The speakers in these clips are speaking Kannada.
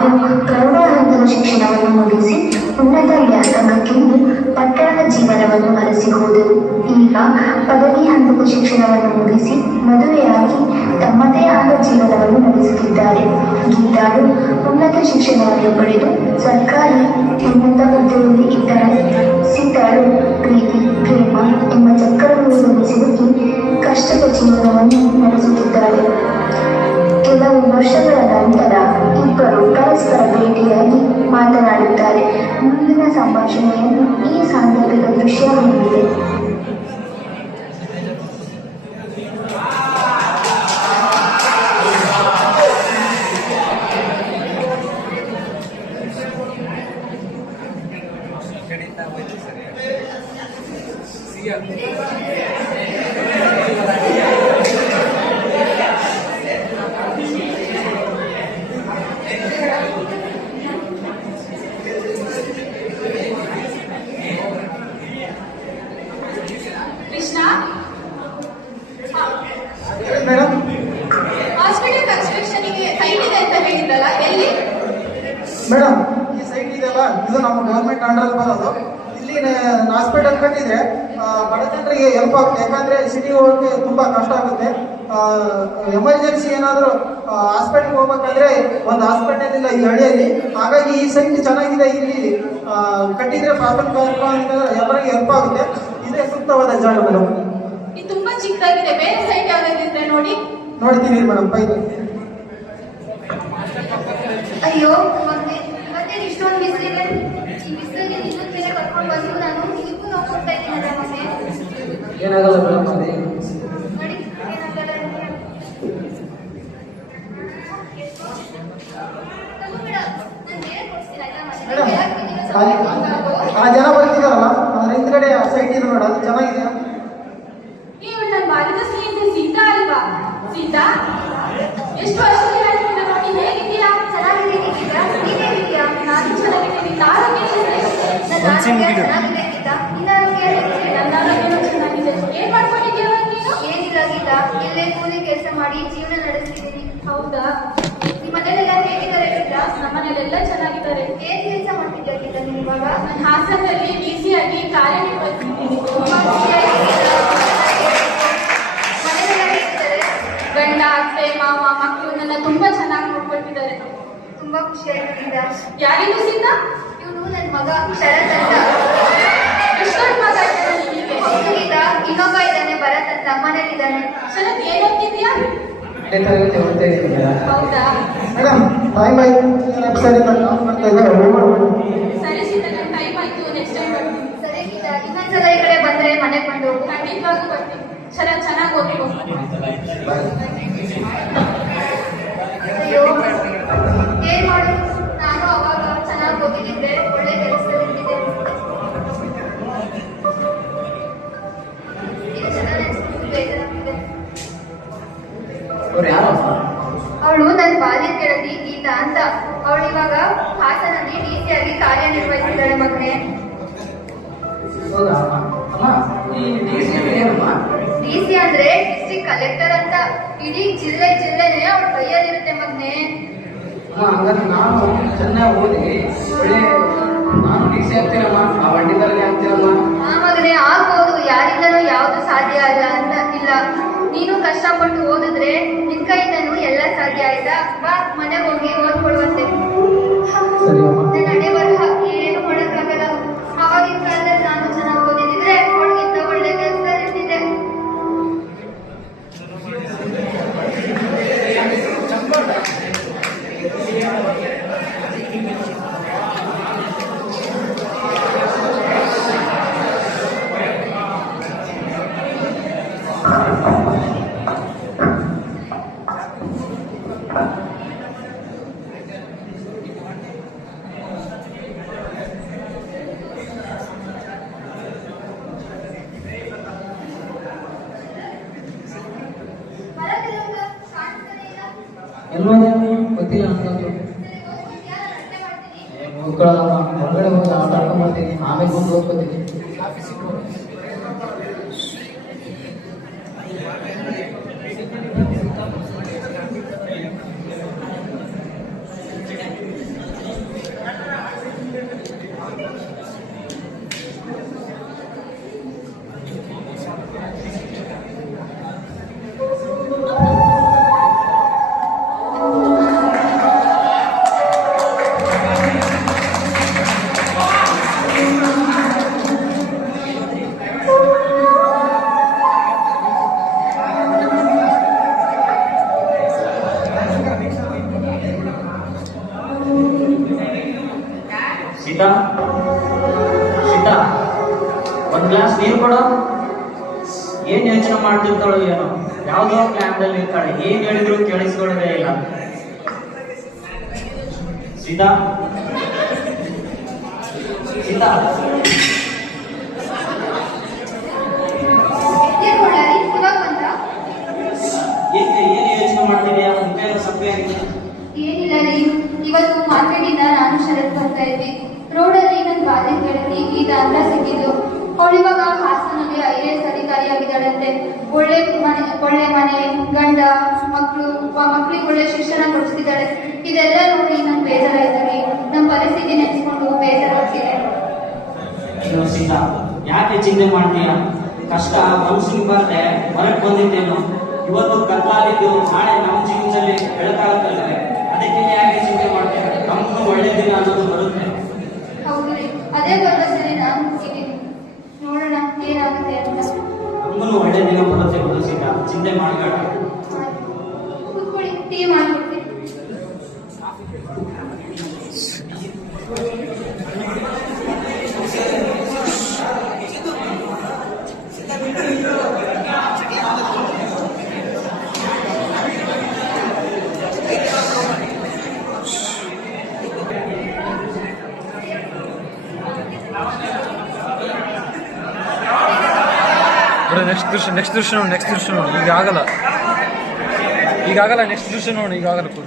ಹಾಗೂ ಪ್ರೌಢಹಂತದ ಶಿಕ್ಷಣವನ್ನು ಮುಗಿಸಿ ಉನ್ನತ ವ್ಯಾಸಂಗಕ್ಕೆಂದು ಪಟ್ಟಣದ ಜೀವನವನ್ನು ಅರಸಿ ಹೋದರು. ಈಗ ಪದವಿ ಹಂತದ ಶಿಕ್ಷಣವನ್ನು ಮುಗಿಸಿ ಮದುವೆಯಾಗಿ ತಮ್ಮದೇ ಆದ ಜೀವನವನ್ನು ನಡೆಸುತ್ತಿದ್ದಾರೆ. ಗೀತಾಳು ಉನ್ನತ ಶಿಕ್ಷಣವನ್ನು ಪಡೆದು ಸರ್ಕಾರಿ ಉನ್ನತ ಹುದ್ದೆಯಲ್ಲಿ ಇದ್ದಾರೆ. ಸೀತಾಳು ಪ್ರೀತಿ, ಪ್ರೇಮ ಎಂಬ ಚಕ್ರವನ್ನು ಸಿಲುಕಿ ಕಷ್ಟದ ಜೀವನವನ್ನು ನಡೆಸುತ್ತಿದ್ದಾರೆ. ಕೆಲವು ವರ್ಷಗಳ ನಂತರ ಇಬ್ಬರು ಪರಸ್ಪರ ಭೇಟಿಯಾಗಿ ಮಾತನಾಡುತ್ತಾರೆ. ಮುಂದಿನ ಸಂಭಾಷಣೆಯನ್ನು ಈ ಸಾಂದರ್ಭಿಕ ದೃಶ್ಯ ಹೊಂದಿದೆ. ಮೇಡಮ್, ಈ ಸೈಟ್ ಇದೆಯಲ್ಲ, ಇದು ನಮ್ಮ ಗವರ್ಮೆಂಟ್ ಅಂಡರ್ ಬರೋದು. ಇಲ್ಲಿ ಹಾಸ್ಪಿಟಲ್ ಕಟ್ಟಿದ್ರೆ ಬಡ ಜನರಿಗೆ ಹೆಲ್ಪ್ ಆಗುತ್ತೆ. ಯಾಕಂದ್ರೆ ಸಿಟಿ ಹೋಗೋಕ್ಕೆ ತುಂಬಾ ಕಷ್ಟ ಆಗುತ್ತೆ. ಎಮರ್ಜೆನ್ಸಿ ಏನಾದರೂ ಹಾಸ್ಪಿಟಲ್ಗೆ ಹೋಗ್ಬೇಕಾದ್ರೆ ಒಂದು ಹಾಸ್ಪಿಟಲ್ ಇಲ್ಲ ಈ ಹಳ್ಳಿಯಲ್ಲಿ. ಹಾಗಾಗಿ ಈ ಸೈಟ್ ಚೆನ್ನಾಗಿದೆ. ಇಲ್ಲಿ ಕಟ್ಟಿದ್ರೆ ಪ್ರಾಥಮಿಕ ಎಲ್ಲರಿಗೆ ಹೆಲ್ಪ್ ಆಗುತ್ತೆ. ಇದೇ ಸೂಕ್ತವಾದ ಜಾಗ ಮೇಡಮ್. ಇದು ತುಂಬಾ ಚಿಕ್ಕದಾಗಿದೆ. ಬೇರೆ ಸೈಟ್ ಯಾವ್ದಾಗಿದ್ರೆ ನೋಡ್ತೀನಿ ಮೇಡಮ್. ಬೈ. ಅಯ್ಯೋ, ಮತ್ತೆ ಇಷ್ಟೊಂದು ಬಿಸಿಲಿದೆ. ಈ ಬಿಸಿಲಿಗೆ ಇನ್ನೊಂದು ಮೇಲೆ ಕರ್ಕೊಂಡು ಬಂದು ನಾನು ಇದಕ್ಕೂ ನಾವು ಕೊಡ್ತಾ ಇದ್ದೀನಿ ನಮಗೆ. ಏನಾಗಲ್ಲ ಮೇಡಮ್, ಅದೇ ನೋಡಿ ಏನಾಗಲ್ಲ. ಆ ಜನ ಬರ್ತಿದಾರಲ್ಲ, ಅದ್ರ ಹಿಂದ್ಗಡೆ ಸೈಟ್ ಇದೆ ನೋಡಿ, ಅದು ಚೆನ್ನಾಗಿದೆ. ನೀವು ನನ್ನ ಬಾಲ್ಯದ ಸ್ನೇಹಿತೆ ಸೀತಾ ಅಲ್ವಾ? ಸೀತಾ, ಎಷ್ಟು ವರ್ಷದಿಂದ ಹೇಳ್ತಿದ್ದೆ ನೋಡಿ, ಹೇಗಿದ್ದೀರಾ? ಚೆನ್ನಾಗಿದ್ದೀನಿ ಗೀತಾ, ನೀನ್ ಹೇಗಿದ್ದೀಯಾ? ನಾನು ಚೆನ್ನಾಗಿದ್ದೀನಿ. ನನ್ನ ಆರೋಗ್ಯ ನನ್ನ ಆರೋಗ್ಯ ಚೆನ್ನಾಗಿದೆ ಗೀತಾ. ನಿನ್ನ ಆರೋಗ್ಯ ಹೇಗಿದೆ? ನನ್ನ ಆರೋಗ್ಯನೂ ಚೆನ್ನಾಗಿದೆ. ಏನ್ ಮಾಡ್ಕೊಂಡಿದ್ದೀರಾ ನೀನು? ಏನಿಲ್ಲ ಗೀತಾ, ಇಲ್ಲೇ ಕೂಲಿ ಕೆಲಸ ಮಾಡಿ ಜೀವನ ನಡೆಸ್ತಿದ್ದೀನಿ. ಹೌದಾ? ನಿಮ್ಮ ಮನೇಲೆಲ್ಲ ಹೇಗಿದ್ದಾರೆ ಗೀತಾ? ನಮ್ಮ ಮನೇಲೆಲ್ಲ ಚೆನ್ನಾಗಿದ್ದಾರೆ. ಏನ್ ಕೆಲಸ ಮಾಡ್ತಿದ್ಯಾ ಗೀತಾ ನೀನು ಇವಾಗ? ನಾನು ಹಾಸನದಲ್ಲಿ ಡಿಸಿ ಆಗಿ ಕಾರ್ಯನಿರ್ವಹಿಸ್ತಿದ್ದೀನಿ. ತುಂಬಾ ಖುಷಿಯಾಗಿದೆ ಗೀತಾ. ಮನೆಯಲ್ಲ ಹೇಗಿದ್ದಾರೆ? ಗಂಡ, ಅತ್ತೆ, ಮಾವ, ಮಕ್ಕಳು ನನ್ನ ತುಂಬಾ ಚೆನ್ನಾಗಿ ನೋಡ್ಕೊಳ್ತಿದ್ದಾರೆ. ತುಂಬಾ ಖುಷಿಯಾಗಿದೆ ಗೀತಾ. ಯಾರಿಗೂ ಸೀತಾ? ಇವನು ನನ್ನ ಮಗ ಶರತ್ ಅಂತ. ಎಷ್ಟೊಂದು ಮಾತಾಡ್ತಾರೆ ನಿಮಗೆ. ಹೌದು ಗೀತಾ, ಇನ್ನೊಬ್ಬ ಇದ್ದಾನೆ ಭರತ್ ಅಂತ, ಮನೇಲಿದ್ದಾನೆ. ಶರತ್, ಏನ್ ಓದ್ತಿದ್ಯಾ? ಹೌದಾ? ಮೇಡಮ್, ಟೈಮ್ ಆಯ್ತು. ಸರಿ ಸೀತಾ, ನನ್ನ ಟೈಮ್ ಆಯ್ತು. ನೆಕ್ಸ್ಟ್ ಟೈಮ್ ಬರ್ತೀನಿ. ಸರಿ ಗೀತಾ, ಇನ್ನೊಂದ್ಸಲ ಈ ಕಡೆ ಬಂದ್ರೆ ಮನೆಗೆ ಬಂದು ಹೋಗು. ಖಂಡಿತವಾಗ್ಲೂ ಬರ್ತೀನಿ. ಚೆನ್ನಾಗಿ ಓದ್ಕೋ. ಅಯ್ಯೋ, ಏನ್ ಮಾಡು, ನಾನು ಅವಾಗ ಚೆನ್ನಾಗಿ ಓದಿದ್ದೆ, ಒಳ್ಳೆ ಕೆಲಸದಲ್ಲಿದ್ದೆ. ಈಗ ಚೆನ್ನಾಗಿ ಬೇಜಾರಾಗ್ತಿದೆ. ಅವಳು ನನ್ನ ಬಾಲ್ಯದ ಗೆಳತಿ ಗೀತಾ ಅಂತ. ಅವಳು ಇವಾಗ ಹಾಸನಲ್ಲಿ ಡಿಸಿ ಆಗಿ ಕಾರ್ಯನಿರ್ವಹಿಸಿದ್ದಾಳೆ ಮಗನೇ. ಡಿಸಿ ಅಂದ್ರೆ ಡಿಸ್ಟ್ರಿಕ್ಟ್ ಕಲೆಕ್ಟರ್ ಅಂತ. ಇಡೀ ಜಿಲ್ಲೆನೇ ಅವ್ರ ಕೈಯಲ್ಲಿರುತ್ತೆ ಮಗನೇ. ಹಂಗಾದ್ರೆ ನಾನು ಚೆನ್ನಾಗಿ ಓದಿ ಒಳ್ಳೆ ನಾನು ಡಿಸಿ ಆಗ್ತೀನಮ್ಮ, ಆ ಬಂಡಿದಲ್ಲಿ ಆಗ್ತೀನಮ್ಮ. ಆ ಮಗನೇ, ಆಗ್ಬೋದು. ಯಾರಿಂದನೂ ಯಾವ್ದು ಸಾಧ್ಯ ಅಲ್ಲ ಅಂತ ಇಲ್ಲ. ನೀನು ಕಷ್ಟಪಟ್ಟು ಓದಿದ್ರೆ ನಿನ್ ಕೈಯಿಂದನೂ ಎಲ್ಲ ಸಾಧ್ಯ. ಆಯ್ತಾ? ಬಾ, ಮನೆಗೆ ಹೋಗಿ ಓದ್ಕೊಡುವಂತೆ. ನನ್ನ ಹಣೆ ಬರಹ ಏನು ಮಾಡಕ್ಕಾಗಲ್ಲ. ಆವಾಗಿನ ಕಾಲದಲ್ಲಿ ನಾನು ಚೆನ್ನಾಗಿ ಓದಿದ್ರೆ ಅವಳಿಗಿಂತ ಒಳ್ಳೆ ಕೆಲಸ ಇರ್ತಿದ್ದೆ. ಎಲ್ಲೋ ಗೊತ್ತಿಲ್ಲ ನನಗಂತೂ. ಹೊರಗಡೆ ಹೋಗಿ ಆಟ ಆಡ್ಕೊಂಡ್ ಬರ್ತೀನಿ, ಆಮೇಲೆ ಬಂದು ಓದ್ಕೋತೀನಿ. ಸೀತಾ ಸೀತಾ ಒಂದ್ ಗ್ಲಾಸ್ ನೀರು ಕೊಡು. ಏನ್ ಯೋಚನೆ ಮಾಡ್ತಿರ್ತಾಳು ಏನೋ, ಯಾವ್ದೋ ಪ್ಲಾನ್ದಲ್ಲಿ ಇರ್ತಾಳೆ, ಏನ್ ಹೇಳಿದ್ರು ಕೇಳಿಸ್ಕೊಳ್ಳೋದೇ ಇಲ್ಲ. ಸೀತಾ ಸೀತಾ ಏನ್ ಯೋಚನೆ ಮಾಡ್ತಿದ್ಯಾ? ಮುಖ ಎಲ್ಲ ಸಪ್ಪೆ ಆಗಿದೆ. ಏನಿಲ್ಲ ರೀ, ಇವತ್ತು ಮಾರ್ಕೆಟಿಂದ ನಾನು ಶರತ್ ಬರ್ತಾ ಇದ್ದೆ. ರೋಡಲ್ಲಿ ನನ್ನ ಬಾಲ್ಯ ಗೆಳತಿ ಗೀತಾ ಅಂತ ಸಿಕ್ಕಿದ್ದು. ಅವಳಿವಾಗ ಹಾಸನಲ್ಲಿ IAS ಅಧಿಕಾರಿಯಾಗಿದ್ದಾಳಂತೆ. ಒಳ್ಳೆ ಮನೆ, ಗಂಡ, ಮಕ್ಳಿಗೆ ಒಳ್ಳೆ ಶಿಕ್ಷಣ ಕೊಡಿಸ್ತಿದ್ದಾಳೆ. ಇದೆಲ್ಲ ನೋಡಿ ನಂಗೆ ಬೇಜಾರಾಯ್ತು ರೀ. ನಮ್ಮ ಪರಿಸ್ಥಿತಿ ನೆನೆಸ್ಕೊಂಡು ಬೇಜಾರಾಗ್ತಿದೆ. ಸೀತಾ, ಯಾಕೆ ಚಿಂತೆ ಮಾಡ್ತೀಯ? ಕಷ್ಟ ಮನ್ಸಿಗೆ ಬರ್ದೆ ಹೊರಗೆ ಬಂದಿದ್ದೇನು. ಇವತ್ತು ಕತ್ಲಾಗಿದ್ದು ನಾಳೆ ನಮ್ಮ ಜೀವನದಲ್ಲಿ ಬೆಳಕಾಗುತ್ತಲ್ಲ, ಅದಕ್ಕೆ ಯಾಕೆ ಚಿಂತೆ ಮಾಡ್ತೀಯ? ನಮ್ಗೂ ಒಳ್ಳೆ ದಿನ ಅನ್ನೋದು ಬರುತ್ತೆ. ಹೌದು ರೀ, ಅದೇ ಭರವಸೆಯಲ್ಲಿ ನಾನು ಕೂತಿದ್ದೀನಿ. ನೋಡೋಣ ಏನಾಗುತ್ತೆ ಅಂತ. ನಮಗೂ ಒಳ್ಳೆ ದಿನ ಬರುತ್ತೆ ಬಿಡು ಸೀತಾ, ಚಿಂತೆ ಮಾಡಬೇಡ. ಕೂತ್ಕೊಳ್ಳಿ, ಟೀ ಮಾಡ್ಕೊಡ್ತೀನಿ. ನೆಕ್ಸ್ಟ್ ದೃಶ್ಯ ನೋಡಿ. ಈಗ ಆಗಲ್ಲ, ನೆಕ್ಸ್ಟ್ ದೃಶ್ಯ ನೋಡಿ. ಈಗ ಆಗಲ್ಲ ಕೂಡ.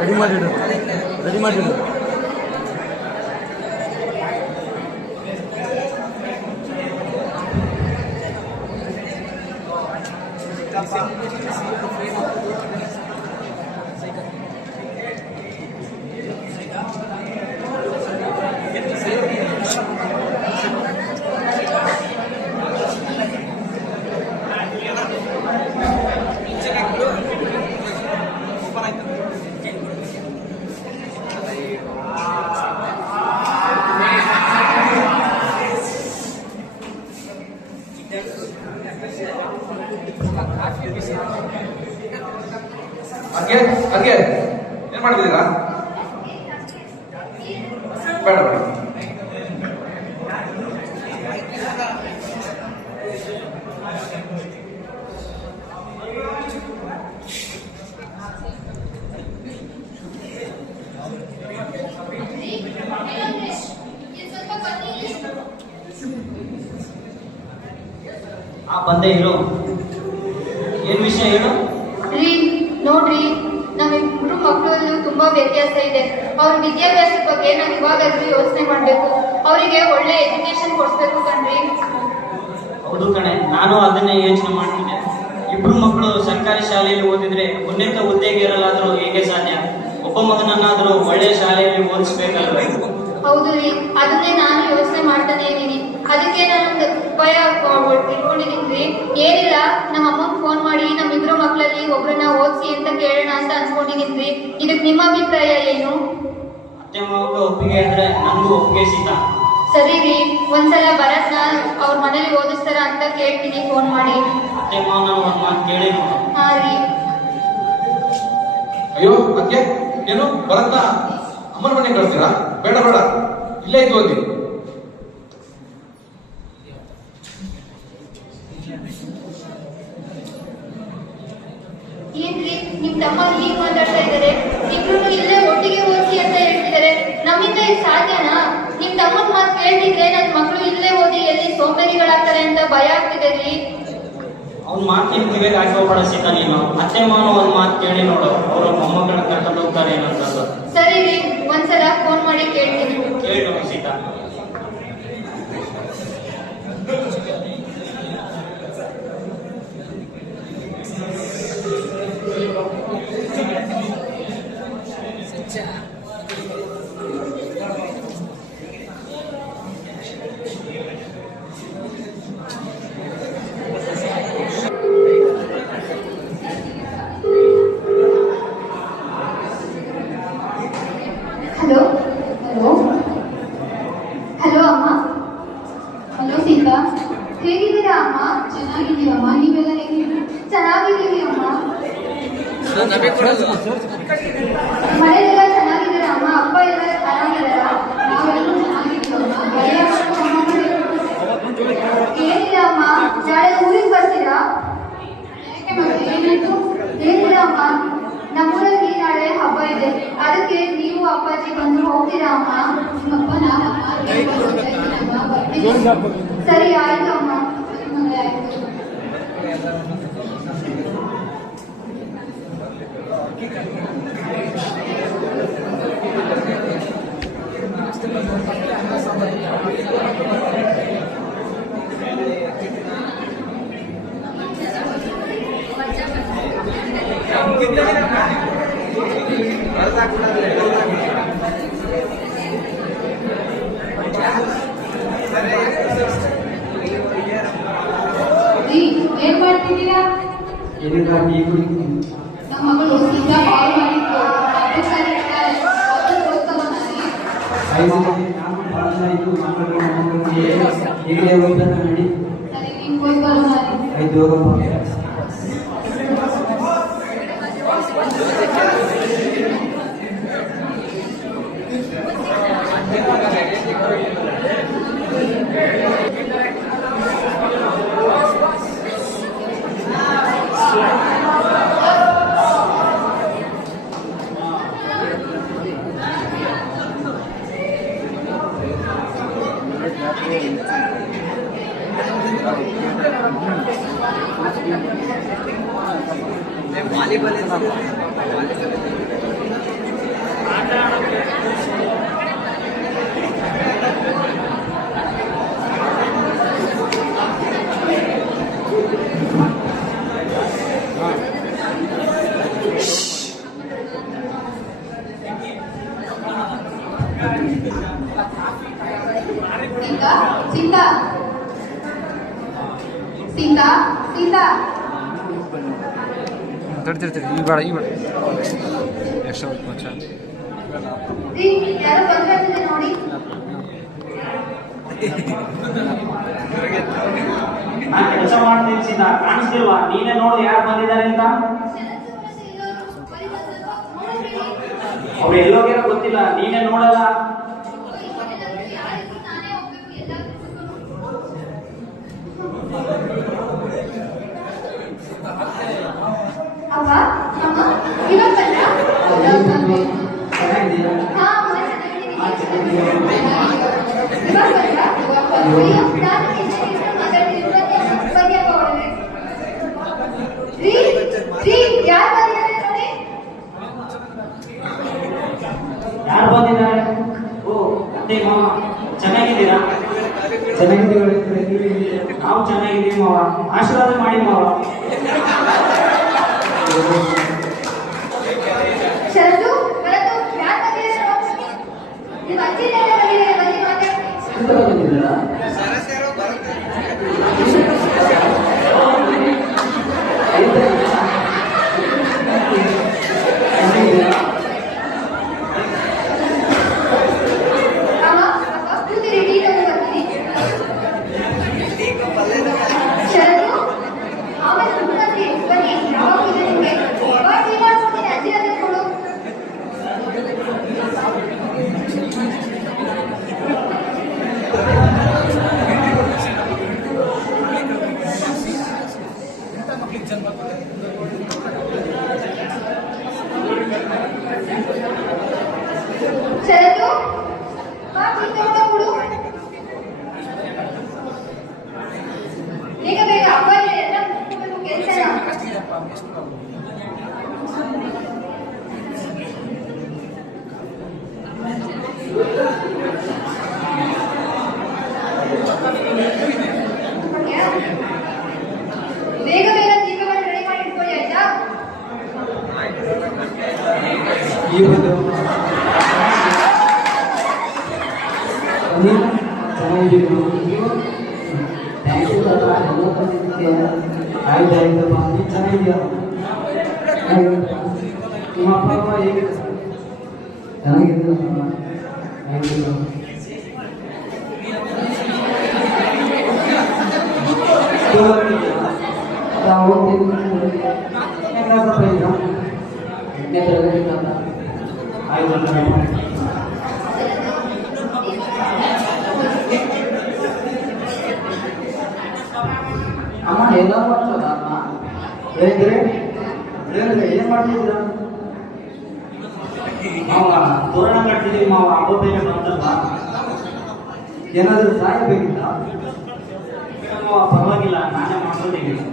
ರೆಡಿ ಮಾಡಿಡು. ಅದ್ಗೆ ಏನ್ ಮಾಡ್ತಿದ್ದೀರಾ? ಬೇಡ ಬೇಡ. ಬಂದೇ ಇರು. ಏನ್ ವಿಷಯ ಹೇಳು. ರೀ ನೋಡ್ರಿ, ನಮ್ಮಿಬ್ರು ಮಕ್ಕಳಲ್ಲೂ ತುಂಬಾ ವ್ಯತ್ಯಾಸ ಇದೆ. ಅವ್ರ ವಿದ್ಯಾಭ್ಯಾಸದ ಬಗ್ಗೆ ನಾವು ಇವಾಗಾದ್ರೂ ಯೋಚನೆ ಮಾಡ್ಬೇಕು. ಅವರಿಗೆ ಒಳ್ಳೆ ಎಜುಕೇಶನ್ ಕೊಡ್ಸ್ಬೇಕು ಕಣ್ರಿ. ಹೌದು ಕಣೆ, ನಾನು ಅದನ್ನೇ ಯೋಚನೆ ಮಾಡ್ತಿದ್ದೆ. ಇಬ್ರು ಮಕ್ಕಳು ಸರ್ಕಾರಿ ಶಾಲೆಯಲ್ಲಿ ಓದಿದ್ರೆ ಉನ್ನತ ಹುದ್ದೆಗೆ ಇರಲಾದ್ರೂ ಹೇಗೆ ಸಾಧ್ಯ? ಒಬ್ಬ ಮಗನನ್ನಾದ್ರೂ ಒಳ್ಳೆ ಶಾಲೆಯಲ್ಲಿ ಓದಿಸ್ಬೇಕಲ್ವ? ಹೌದು ರೀ, ಅದನ್ನೇ ನಾನು ಯೋಚನೆ ಮಾಡ್ತಾನೆ ಇದ್ದೀನಿ. ಅದಕ್ಕೆ ನಾನೊಂದು ಉಪಾಯ ಇಟ್ಕೊಂಡಿದ್ದೀನಿ. ಏನಿಲ್ಲ, ನಮ್ಮ ಅಮ್ಮಂಗೆ ಫೋನ್ ಮಾಡಿ ನಮ್ಮಿಬ್ರು ಮಕ್ಕಳಲ್ಲಿ ಒಬ್ರನ್ನ ಓದಿಸಿ ಅಂತ ಕೇಳೋಣ ಅಂತ ಅನ್ಕೊಂಡಿದ್ದೀನಿ. ಇದಕ್ಕೆ ನಿಮ್ಮ ಅಭಿಪ್ರಾಯ ಏನು? ಅತ್ತೆ ಮಾವಗೆ ಒಪ್ಪಿಗೆ ಅಂದ್ರೆ ನನಗೂ ಒಪ್ಪಿಗೆ ಸೀತಾ. ಸರಿ ರೀ, ಒಂದ್ಸಲ ಭರತ್ನ ಅವ್ರ ಮನೇಲಿ ಓದಿಸ್ತಾರ ಅಂತ ಕೇಳ್ತೀನಿ ಫೋನ್ ಮಾಡಿ. ಅತ್ತೆ ಮಾವನ ಒಂದ್ ಮಾತು ಕೇಳಿ ನೋಡು. ಹಾ ರೀ. ಅಯ್ಯೋ ಅದ್ಗೆ ಏನು ಬರತ್ತಾ ಅಮ್ಮನ ಮನೆ ಕಳ್ಸ್ತೀರಾ? ಬೇಡ ಬೇಡ, ಇಲ್ಲೇ ಇದ್ದು ಓದಿ. ಏನ್ರಿ ನಿಮ್ ತಮ್ಮ ಹೀಗ್ ಮಾತಾಡ್ತಾ ಇದ್ದಾರೆ? ಇಬ್ರು ಇಲ್ಲೇ ಒಟ್ಟಿಗೆ ಓದಿಸಿ ಅಂತ ಹೇಳ್ತಿದ್ದಾರೆ. ನಮ್ಮಿಂದ ಇದು ಸಾಧ್ಯನಾ? ನಿಮ್ ತಮ್ಮನ್ ಮಾತು ಕೇಳ್ತಿದ್ರೆ ನನ್ ಮಕ್ಳು ಇಲ್ಲೇ ಓದಿ ಎಲ್ಲಿ ಸೋಂಬೇರಿಗಳಾಗ್ತಾರೆ ಅಂತ ಭಯ ಆಗ್ತಿದೆ ರೀ. ಅವ್ನ ಮಾತಿನ ಕಿವಿಗೆ ಹಾಕಿ ಹೋಗ್ಬೇಡ ಸೀತಾ ನೀನು. ಅತ್ತೆ ಮಾವನ ಒಂದ್ ಮಾತು ಕೇಳಿ ನೋಡು, ಅವ್ರ ಮೊಮ್ಮಕ್ಕಳನ್ನ ಕರ್ಕೊಂಡು ಹೋಗ್ತಾರೆ ಏನಂತ. ಸರಿ ರೀ, ಒಂದ್ಸಲ ಫೋನ್ ಮಾಡಿ ಕೇಳ್ತೀನಿ. ಕೇಳಿ ಸೀತಾ. ಹಲೋ. ಮನೆಯೆಲ್ಲ ಚೆನ್ನಾಗಿದ್ದೀರಾ ಅಮ್ಮ? ಅಪ್ಪ ಎಲ್ಲ ಆರಾಮಿದ್ದಾರ? ನಾವೆಲ್ಲರೂ ಚೆನ್ನಾಗಿದ್ದೀವಮ್ಮ. ಏನಿಲ್ಲ ಅಮ್ಮ, ನಾಳೆ ಊರಿಗೆ ಬರ್ತೀರಾ? ಏನಿಲ್ಲ ಅಮ್ಮ, ನಮ್ಮೂರಲ್ಲಿ ನಾಳೆ ಹಬ್ಬ ಇದೆ, ಅದಕ್ಕೆ ನೀವು ಅಪ್ಪಾಜಿ ಬಂದು ಹೋಗ್ತೀರಾ ಅಮ್ಮ? ಸರಿ ಆಯ್ತು ಅಮ್ಮ. ಏನ್ ಮಾಡ್ತಿದ್ದೀರಾ? ನಮ್ಮ ಮಗಳು ಸೀದಾ ಕಾಲ್ ಮಾಡಿದ್ರು. ಸರಿ, ನೀನ್ ಹೋಗಿ ಬರೋಣ. ಸೀತಾ ಸೀತಾ ಸೀತಾ ಸೀತಾ ತಡ್ತಿರ್ತೀರಿ ಈ ಬೇಡ ಎಕ್ಸ್ಟ್ರಾ ಮಚ್ಚ ಯಾರೋ ಬಂದ್ರೆ ನೋಡಿ. ನಾನು ಕೆಲಸ ಮಾಡ್ತೀನಿ ಸೀತಾ, ಕಾಣಿಸ್ತಿಲ್ವಾ? ನೀನೇ ನೋಡು ಯಾರು ಬಂದಿದ್ದಾರೆ ಅಂತ. ಅವ್ರು ಎಲ್ಲೋಗ್ಯಾರ ಗೊತ್ತಿಲ್ಲ, ನೀನೇ ನೋಡಲ್ಲ. ಅಪ್ಪ ಅಮ್ಮ ಇವಾಗ ಬಂದ್ರ? ಚೆನ್ನಾಗಿದೆಯಾ? ಹಾ ಅಮ್ಮ ಚೆನ್ನಾಗಿದ್ದೀನಿ. ಇವಾಗ ಬಂದ್ರ? ಅಯ್ಯೋ, ನಾನು ನಿನ್ನೆ ಮಾತಾಡ್ತಿದ್ದೀನಿ. ಬನ್ನಿ ಅಪ್ಪ ಒಳಗೆ. ರೀ ಯಾರು ಬಂದಿದ್ದಾರೆ ನೋಡಿ? ಯಾರು ಬಂದಿದ್ದಾರೆ? ಓ ಅತ್ತೆ ಮಾವ, ಚೆನ್ನಾಗಿದ್ದೀರಾ? ನಾವು ಚೆನ್ನಾಗಿದ್ದೀವಿ ಮಾವ, ಆಶೀರ್ವಾದ ಮಾಡಿ ಮಾವ. ಶರದು ಬರದು ಯಾರು ಬಂದಿದ್ದಾರೆ? ನೀವು ಅಜ್ಜಿನೆಲ್ಲ ಬಂದಿದ್ದಾರೆ, ಬನ್ನಿ ಮಾತಾಡಿ. ಅಮ್ಮ ಅಪ್ಪ ಕೂತಿರಿ, ಟೀ ತಗೊಂಡು ಬರ್ತೀನಿ. ಶರದು ಆಮೇಲೆ ಸುಮ್ಮನೆ ಬನ್ನಿ, ಯಾವಾಗ ಇದೆ ನಿಮಗೆ? ಇವಾಗ ಟೀ ಮಾಡ್ಕೊಡ್ತೀನಿ, ಅಜ್ಜಿ ಅದೇ ಕೊಡು. ಶರದು ಬಾ, ಟೀ ತಗೊಂಡು ಕೊಡು. ಬೇಗ ಬೇಗ ಹಬ್ಬ ಇದೆ, ಎಲ್ಲ ಮುಗಿಸ್ಬೇಕು ಕೆಲಸನ. ಬೇಗ ಬೇಗ ದೀಪವನ್ನು ರೆಡಿ ಮಾಡಿ ಇಟ್ಕೊಳ್ಳಿ ಆಯ್ತಾ? ಆಯ್ತು. ಅಮ್ಮ ಎಲ್ಲ ಮಾಡ್ತದ ಅಮ್ಮ ಹೇಳಿದ್ರೆ ಏನ್ ಮಾಡ್ತಿದ್ರ? ಮಾವ ತೋರಣ ಕಟ್ಟಿದೀವಿ ಮಾವ, ಹಬ್ಬ ಬೇರೆ ಬಂತಲ್ಲ. ಏನಾದ್ರೂ ಸಹಾಯ ಬೇಕಿತ್ತ? ಮಾವ ಪರವಾಗಿಲ್ಲ, ನಾನೇ ಮಾಡ್ಕೊಂಡಿದ್ದೀನಿ.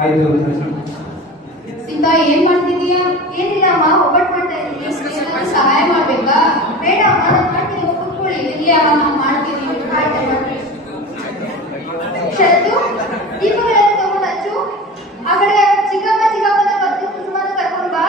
ಆಯ್ತು. ಸೀತಾ ಏನ್ ಮಾಡ್ತಿದೀಯಾ? ಏನಿಲ್ಲ ಅಮ್ಮ, ಒಬ್ಬಟ್ಟು ಮಾಡ್ತಾ ಇದ್ದೀನಿ. ಏನಾದ್ರು ಸಹಾಯ ಮಾಡ್ಬೇಕಾ? ಬೇಡ ಅಮ್ಮ, ನಾನು ಮಾಡ್ತೀನಿ, ಕೂತ್ಕೊಳ್ಳಿ. ಇಲ್ಲಿ ಅವ ನಾನು ಮಾಡ್ತೀನಿ. ಆಯ್ತಮ್ಮ. ಶರತ್ತು, ದೀಪಗಳೆಲ್ಲ ತಗೊಂಡು ಹಚ್ಚು. ಆ ಕಡೆ ಚಿಕ್ಕಮ್ಮನ ಕದ್ದು ಕುಸುಮನ ಕರ್ಕೊಂಡು ಬಾ.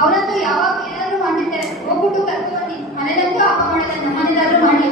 ಅವರಂತೂ ಯಾವಾಗ ಏನಾದ್ರು ಮಾಡಿರ್ತಾರೆ, ಹೋಗ್ಬಿಟ್ಟು ಕರ್ಕೊಂಡು ಬನ್ನಿ. ಮನೇಲಂತೂ ಹಬ್ಬ ಮಾಡಲ್ಲ, ನಮ್ಮನೇಲಾದ್ರೂ ಮಾಡಿ.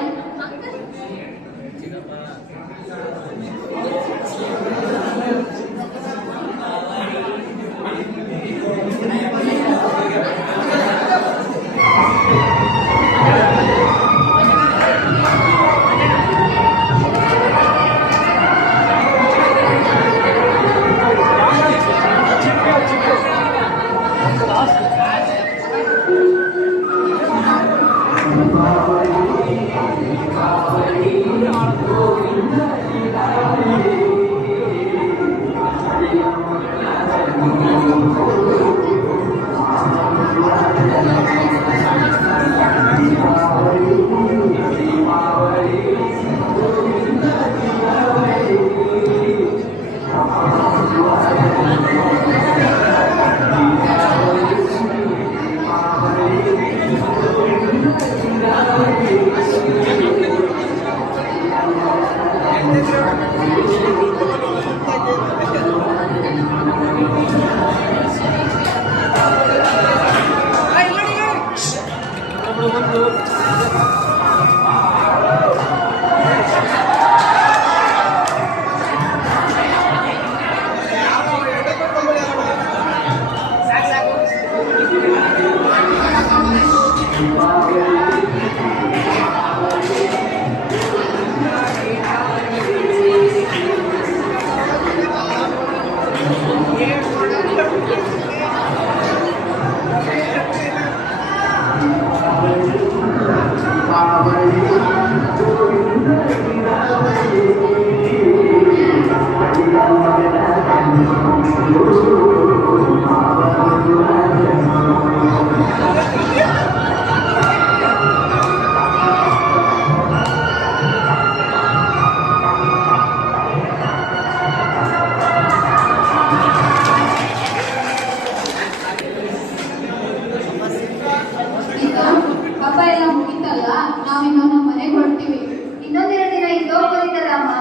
ಹಬ್ಬ ಎಲ್ಲ ಮುಗಿತಲ್ಲ, ನಾವಿನ್ನು ನಮ್ಮ ಮನೆಗೆ ಹೊರಡ್ತೀವಿ. ಇನ್ನೊಂದೆರಡು ದಿನ ಇದ್ದೋಗ್ಬೋದಿತ್ತಲ್ಲ ಅಮ್ಮ.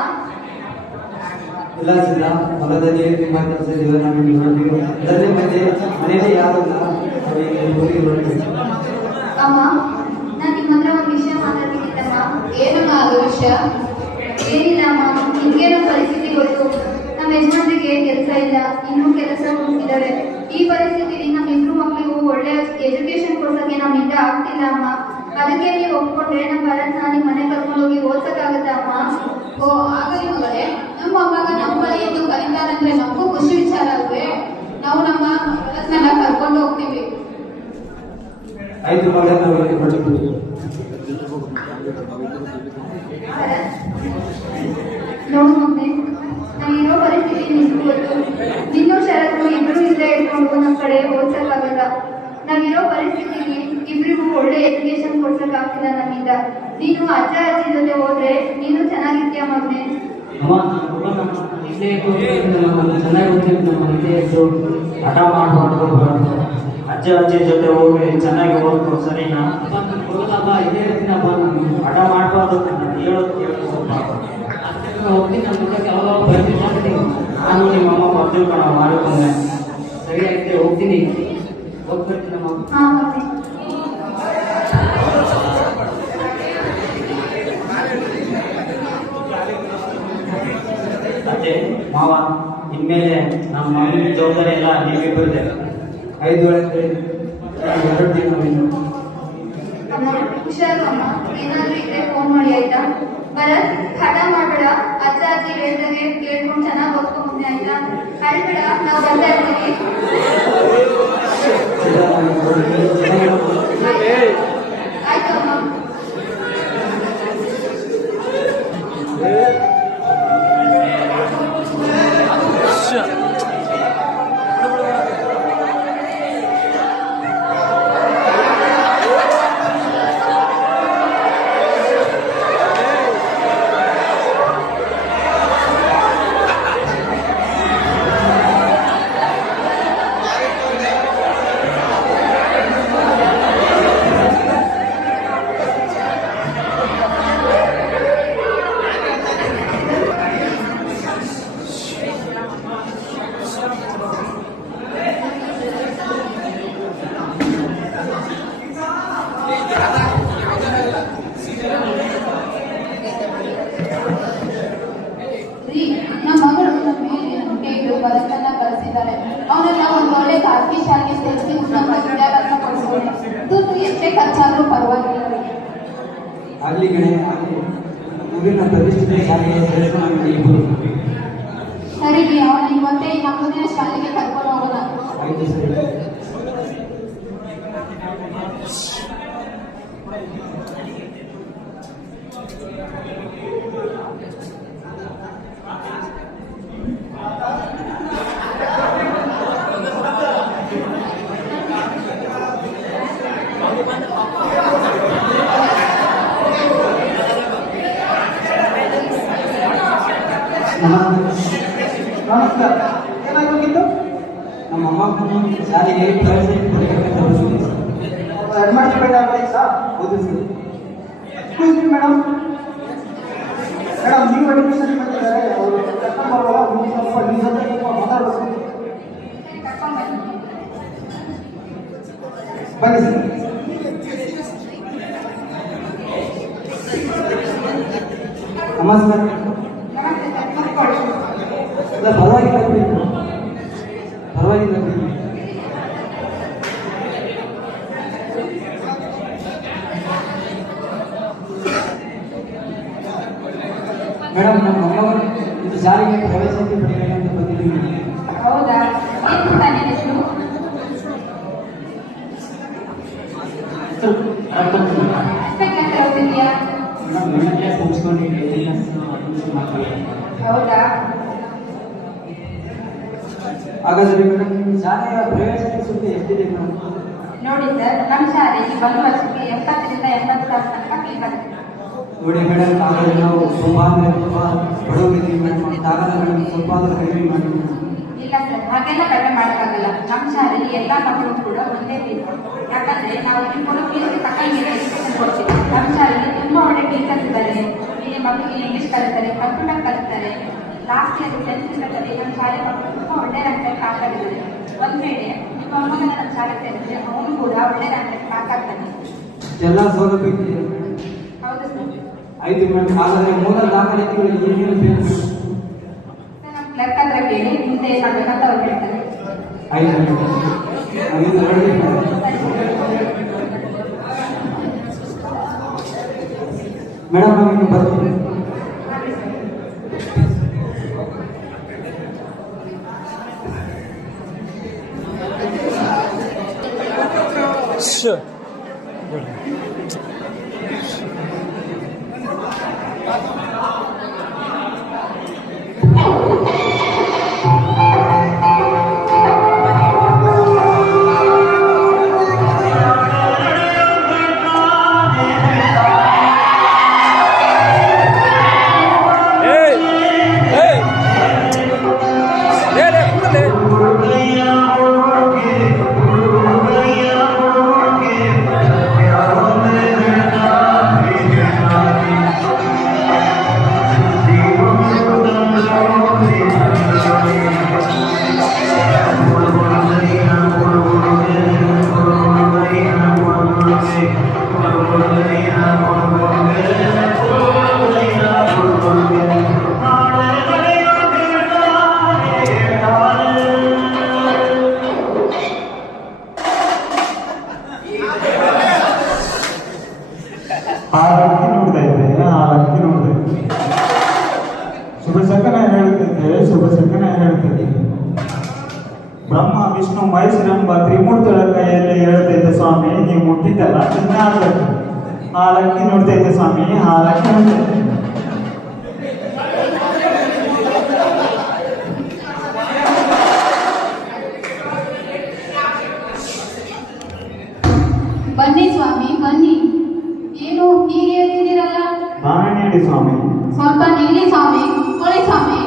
ಇಲ್ಲ ಸಿದ್ಧ, ಹೊಲದಲ್ಲಿ ತುಂಬಾ ಕೆಲಸ ಇದೆ, ನಮಗೆ ಹೊರಟಿವಿ. ಅದನ್ನೇ ಮತ್ತೆ ಮನೆಯಲ್ಲಿ ಯಾರಲ್ಲ ಊರಿಗೆ ಹೊರಟಿವಿ. ಅಮ್ಮ, ನಾನು ನಿಮ್ಮ ಹತ್ರ ಒಂದು ವಿಷಯ ಮಾತಾಡ್ಬೇಕಿತ್ತಮ್ಮ. ಏನಮ್ಮ ಅದು ವಿಷಯ? ಏನಿಲ್ಲ ಅಮ್ಮ, ನಿಮ್ಗೇನೋ ಪರಿಸ್ಥಿತಿ ಗೊತ್ತು. ನಮ್ಮ ಯಜಮಾನ್ರಿಗೆ ಕೆಲಸ ಇಲ್ಲ, ಇನ್ನೂ ಕೆಲಸ ಹುಡುಕಿದ್ದಾರೆ. ಈ ಪರಿಸ್ಥಿತಿಯಲ್ಲಿ ನಮ್ಮ ಇಬ್ರು ಮಕ್ಕಳಿಗೂ ಒಳ್ಳೆ ಎಜುಕೇಶನ್ ಕೊಡ್ಸಕ್ಕೆ ನಮ್ಮಿಂದ ಆಗ್ತಿಲ್ಲ ಅಮ್ಮ. ಅದಕ್ಕೆ ನೀವು ಒಪ್ಕೊಂಡ್ರೆ ನಮ್ಮ ಭರತ್ನ ನಿಮ್ಮ ಮನೆ ಕರ್ಕೊಂಡು ಹೋಗಿ ಓದ್ಸಕ್ಕಾಗತ್ತಾ ಅಮ್ಮ? ಓ, ಆಗಲಿ ಮಗಳೇ. ನಮ್ಮ ಮಗ ನಮ್ಮ ಬಳಿ ಎಂದು ಕರೀತಾರಂದ್ರೆ ನಮಗೂ ಖುಷಿ ವಿಚಾರ ಅಲ್ವೇ? ನಾವು ನಮ್ಮ ಭರತ್ನೆಲ್ಲ ಕರ್ಕೊಂಡು ಹೋಗ್ತೀವಿ. 5 ಮಳೆ ನಾವು ಕೊಡ್ತೀವಿ. ನೋಡು ಮಮ್ಮಿ, ನಾವಿರೋ ಪರಿಸ್ಥಿತಿ ನಿನ್ಗೂ ಗೊತ್ತು. ನಿನ್ನೂ ಶರತ್ತು ಇಬ್ರು ಇಲ್ಲೇ ಇಟ್ಕೊಂಡು ನಮ್ಮ ಕಡೆ ಓದ್ಸಕ್ಕಾಗಲ್ಲ. ನಾವಿರೋ ಪರಿಸ್ಥಿತಿಗೆ ಇಬ್ರಿಗೂ ಒಳ್ಳೆ ಎಜುಕೇಶನ್ ಕೊಡ್ಸಕ್ಕಾಗ್ತಿಲ್ಲ ನಮ್ಮಿಂದ. ನೀನು ಅಜ್ಜ ಅಜ್ಜಿ ಜೊತೆ ಹೋದ್ರೆ ನೀನು ಚೆನ್ನಾಗಿರ್ತೀಯ ಮಗನೆ. ಇಲ್ಲೇ ಚೆನ್ನಾಗಿ ಓದ್ತಿದ್ದು ನಮ್ಮ ಇಲ್ಲೇ ಇದ್ದು ಹಠ ಮಾಡಬಾರ್ದು. ಅಜ್ಜ ಅಜ್ಜಿ ಜೊತೆ ಹೋಗಿ ಚೆನ್ನಾಗಿ ಓದ್ಕೊ, ಸರಿನಾ? ಹೋಗಲ್ಲಪ್ಪ, ಇದೇ ಇರ್ತೀನಪ್ಪ. ಹಠ ಮಾಡಬಾರ್ದು, ಹೇಳೋದು ಹೋಗ್ತೀನಿ. ನಮ್ಮ ಮುಖಕ್ಕೆ ಯಾವಾಗ ಬರ್ತೀನಿ. ನಾನು ನಿಮ್ಮ ಅಮ್ಮ ಬರ್ತೀವಿ ಕಣ, ಮಾಡಿಕೊಂಡೆ. ಸರಿಯಾಗಿದೆ, ಹೋಗ್ತೀನಿ. ಹೋಗ್ಬರ್ತೀನಮ್ಮ. ಹಾಂ ಮಮ್ಮಿ. ಅದೇ ಮಾವ, ಇನ್ಮೇಲೆ ನಮ್ಮ ಮಗನ ಜವಾಬ್ದಾರಿ ಎಲ್ಲ ನೀವೇ ಬರುತ್ತೆ. 5 ಒಳಗೆ ಹೊರಡ್ತೀವಿ ನಾವಿನ್ನು. ಅಮ್ಮ ಹುಷಾರು ಅಮ್ಮ, ಏನಾದ್ರೂ ಇದ್ರೆ ಫೋನ್ ಮಾಡಿ ಆಯ್ತಾ? ಭರತ್, ಹಠ ಮಾಡ್ಬೇಡ. ಅಜ್ಜ ಅಜ್ಜಿ ಹೇಳ್ದಾಗೆ ಕೇಳ್ಕೊಂಡು ಚೆನ್ನಾಗಿ ಓದ್ಕೊಂಡ್ಬಂದೆ ಆಯ್ತಾ? ಅಳ್ಬೇಡ, ನಾವು ಬರ್ತಾ ಇರ್ತೀವಿ. ಆಯ್ತು ಅಮ್ಮ. ನಮ್ಮ ಮಗಳು ನಂಬಿಕೆ ಇಟ್ಟು ಭರತನ್ನ ಕಲಿಸಿದ್ದಾರೆ. ಅವನನ್ನ ಒಂದು ಒಳ್ಳೆ ಖಾಸಗಿ ಶಾಲೆಗೆ ಸೇರಿಸಿ ಉನ್ನತ ವಿದ್ಯಾಭ್ಯಾಸ ಕೊಡಿಸೋಣ. ದುಡ್ಡು ಎಷ್ಟೇ ಖರ್ಚಾದ್ರೂ ಪರವಾಗಿಲ್ಲ. ಅಲ್ಲಿ ಕಡೆ ಊರಿನ ಪ್ರತಿಷ್ಠಿತ ಶಾಲೆಗೆ ಸೇರಿಸೋಣ ಇಬ್ಬರು. ಸರಿ, ಅವನ ಇವತ್ತೇ ನಮ್ಮದೇ ಶಾಲೆಗೆ ಕರ್ಕೊಂಡು ಹೋಗೋಣ. ಆಯ್ತು ಸರಿ. ನಮಸ್ಕಾರ. ಏನಾಗಬೇಕಿತ್ತು? ನಮ್ಮ ಅಮ್ಮ ಶಾಲೆಗೆ ಪ್ರವೇಶ ಅಡ್ಮಿಟ್ ಬೇಕಾಗಬೇಕು ಸರ್. ಹೌದು sir. Excuse me madam. Madam, ನೀವು ಅಡ್ಮಿಷನ್ ಬಂದಿದ್ದಾರೆ. ಅವರು ಕಸ್ಟಮರ್ ಸ್ವಲ್ಪ ನಿಮ್ಮ ಜೊತೆ ಮಾತಾಡಬೇಕು. ಬನ್ನಿ ಸರ್. ನಮಸ್ಕಾರ. ಇಲ್ಲ, ಪರವಾಗಿಲ್ಲ ಪರವಾಗಿಲ್ಲ. ಮೇಡಮ್, ನಮ್ಮ ಅಮ್ಮವರು ಇದು ಶಾಲೆಗೆ ಪ್ರವೇಶಕ್ಕೆ ಪಡೆಯಬೇಕಂತ ಬಂದಿದ್ದೀವಿ. ಹೌದಾ? ಏನು ತಾನೇ ಹೆಸರು? ಎಷ್ಟಕ್ಕೆ ಹೋಗಿದ್ಯಾ? ಹೌದಾ? ಹಾಗಾದರೆ ಮೇಡಮ್, ಶಾಲೆಯ ಪ್ರವೇಶಕ್ಕೆ ಶುಲ್ಕ ಎಷ್ಟಿದೆ ಮೇಡಮ್? ನೋಡಿ ಸರ್, ನಮ್ಮ ಶಾಲೆಗೆ ಒಂದು ವರ್ಷಕ್ಕೆ 70 ರಿಂದ 80,000 ತನಕ ಬೇಕಾಗುತ್ತೆ. ನೋಡಿ ಮೇಡಮ್, ಹಾಗಾದರೆ ನಾವು ತುಂಬ ಬಡವರಿದ್ದೀವಿ ಮೇಡಮ್. ಹಾಗಾದರೆ ಮೇಡಮ್ ಸ್ವಲ್ಪ ಆದರೂ ಕಡಿಮೆ ಮಾಡಿ ಮೇಡಮ್. ಇಲ್ಲ ಸರ್, ಹಾಗೆಲ್ಲ ಕಡಿಮೆ ಮಾಡೋಕ್ಕಾಗಲ್ಲ. ನಮ್ಮ ಶಾಲೆಯಲ್ಲಿ ಎಲ್ಲ ಮಕ್ಕಳು ಕೂಡ ಒಂದೇ ಬೇಕು. ಯಾಕಂದ್ರೆ ನಾವು ಇಲ್ಲಿ ಕೊಡೋ ಫೀಸ್ ತಕ್ಕಂಗೆ ಎಜುಕೇಶನ್ ಕೊಡ್ತೀವಿ. ನಮ್ಮ ಶಾಲೆಯಲ್ಲಿ ತುಂಬಾ ಒಳ್ಳೆ ಟೀಚರ್ಸ್ ಇದ್ದಾರೆ. ಇಲ್ಲಿ ಮಕ್ಕಳಿಗೆ ಇಂಗ್ಲಿಷ್ ಕಲಿತಾರೆ, ಕಂಪ್ಯೂಟರ್ ಕಲಿತಾರೆ. ಲಾಸ್ಟ್ ಇಯರ್ 10th ನಮ್ಮ ಶಾಲೆ ಮಕ್ಕಳು ತುಂಬಾ ಒಳ್ಳೆ ರ್ಯಾಂಕ್ ಪಾಸ್ ಆಗಿದ್ದಾರೆ. ಒಂದ್ ವೇಳೆ ನಿಮ್ಮ ಮಗನ ನಮ್ಮ ಶಾಲೆ ಸೇರಿದ್ರೆ ಅವನು ಕೂಡ ಒಳ್ಳೆ ರ್ಯಾಂಕ್ ಪಾಸ್ ಆಗ್ತಾನೆ. ಎಲ್ಲ ಸೌಲಭ್ಯ ಇದೆ. ಹೌದು ಸರ್. ಆಯ್ತು ಮೇಡಮ್, ಹಾಗಾದರೆ ಮೂಲ ದಾಖಲಾತಿಗಳು ಏನೇನು ಬೇಕು? ನಮ್ಮ ಕ್ಲರ್ಕ್ ಹತ್ರ ಕೇಳಿ ಮುಂದೆ ಮಾಡ್ಬೇಕಂತ ಅವ್ರು ಹೇಳ್ತಾರೆ. ಆಯ್ತು ಮೇಡಮ್, ನಾವಿನ್ನು ಹೊರಡ್ತೀವಿ ಮೇಡಮ್. ನಾವಿನ್ನು ಬರ್ತೀವಿ. Sure. ಆ ವ್ಯಕ್ತಿ ನೋಡ್ತಾ ಇದ್ದೆ, ಆ ವ್ಯಕ್ತಿ ನೋಡ್ತಾ ಇದ್ದೆ. ಶುಭ ಶಕನ ಹೇಳುತ್ತಿದ್ದೆ, ಶುಭ ಶಕನ ಹೇಳ್ತಿದ್ದೆ. ಬ್ರಹ್ಮ ವಿಷ್ಣು ಮಹೇಶ್ವರಂಬ ತ್ರಿಮೂರ್ತಿಗಳ ಕೈಯಲ್ಲಿ ಹೇಳ್ತೈತೆ ಸ್ವಾಮಿ, ನೀವು ಮುಟ್ಟಿದ್ದಲ್ಲ ಚಿನ್ನ ಆಗ್ಬೇಕು. ಆ ಲಕ್ಕಿ ನೋಡ್ತೈತೆ ಸ್ವಾಮಿ, ಆ ಲಕ್ಕಿ ನೋಡ್ತೈತೆ. ಬನ್ನಿ ಸ್ವಾಮಿ ಬನ್ನಿ. ಏನು ಹೀಗೆ ಹೇಳ್ತಿದ್ದೀರಲ್ಲ? ನಾನೇ ನೀಡಿ ಸ್ವಾಮಿ. ಸ್ವಲ್ಪ ನಿಲ್ಲಿ ಸ್ವಾಮಿ, ಕೊಡಿ ಸ್ವಾಮಿ.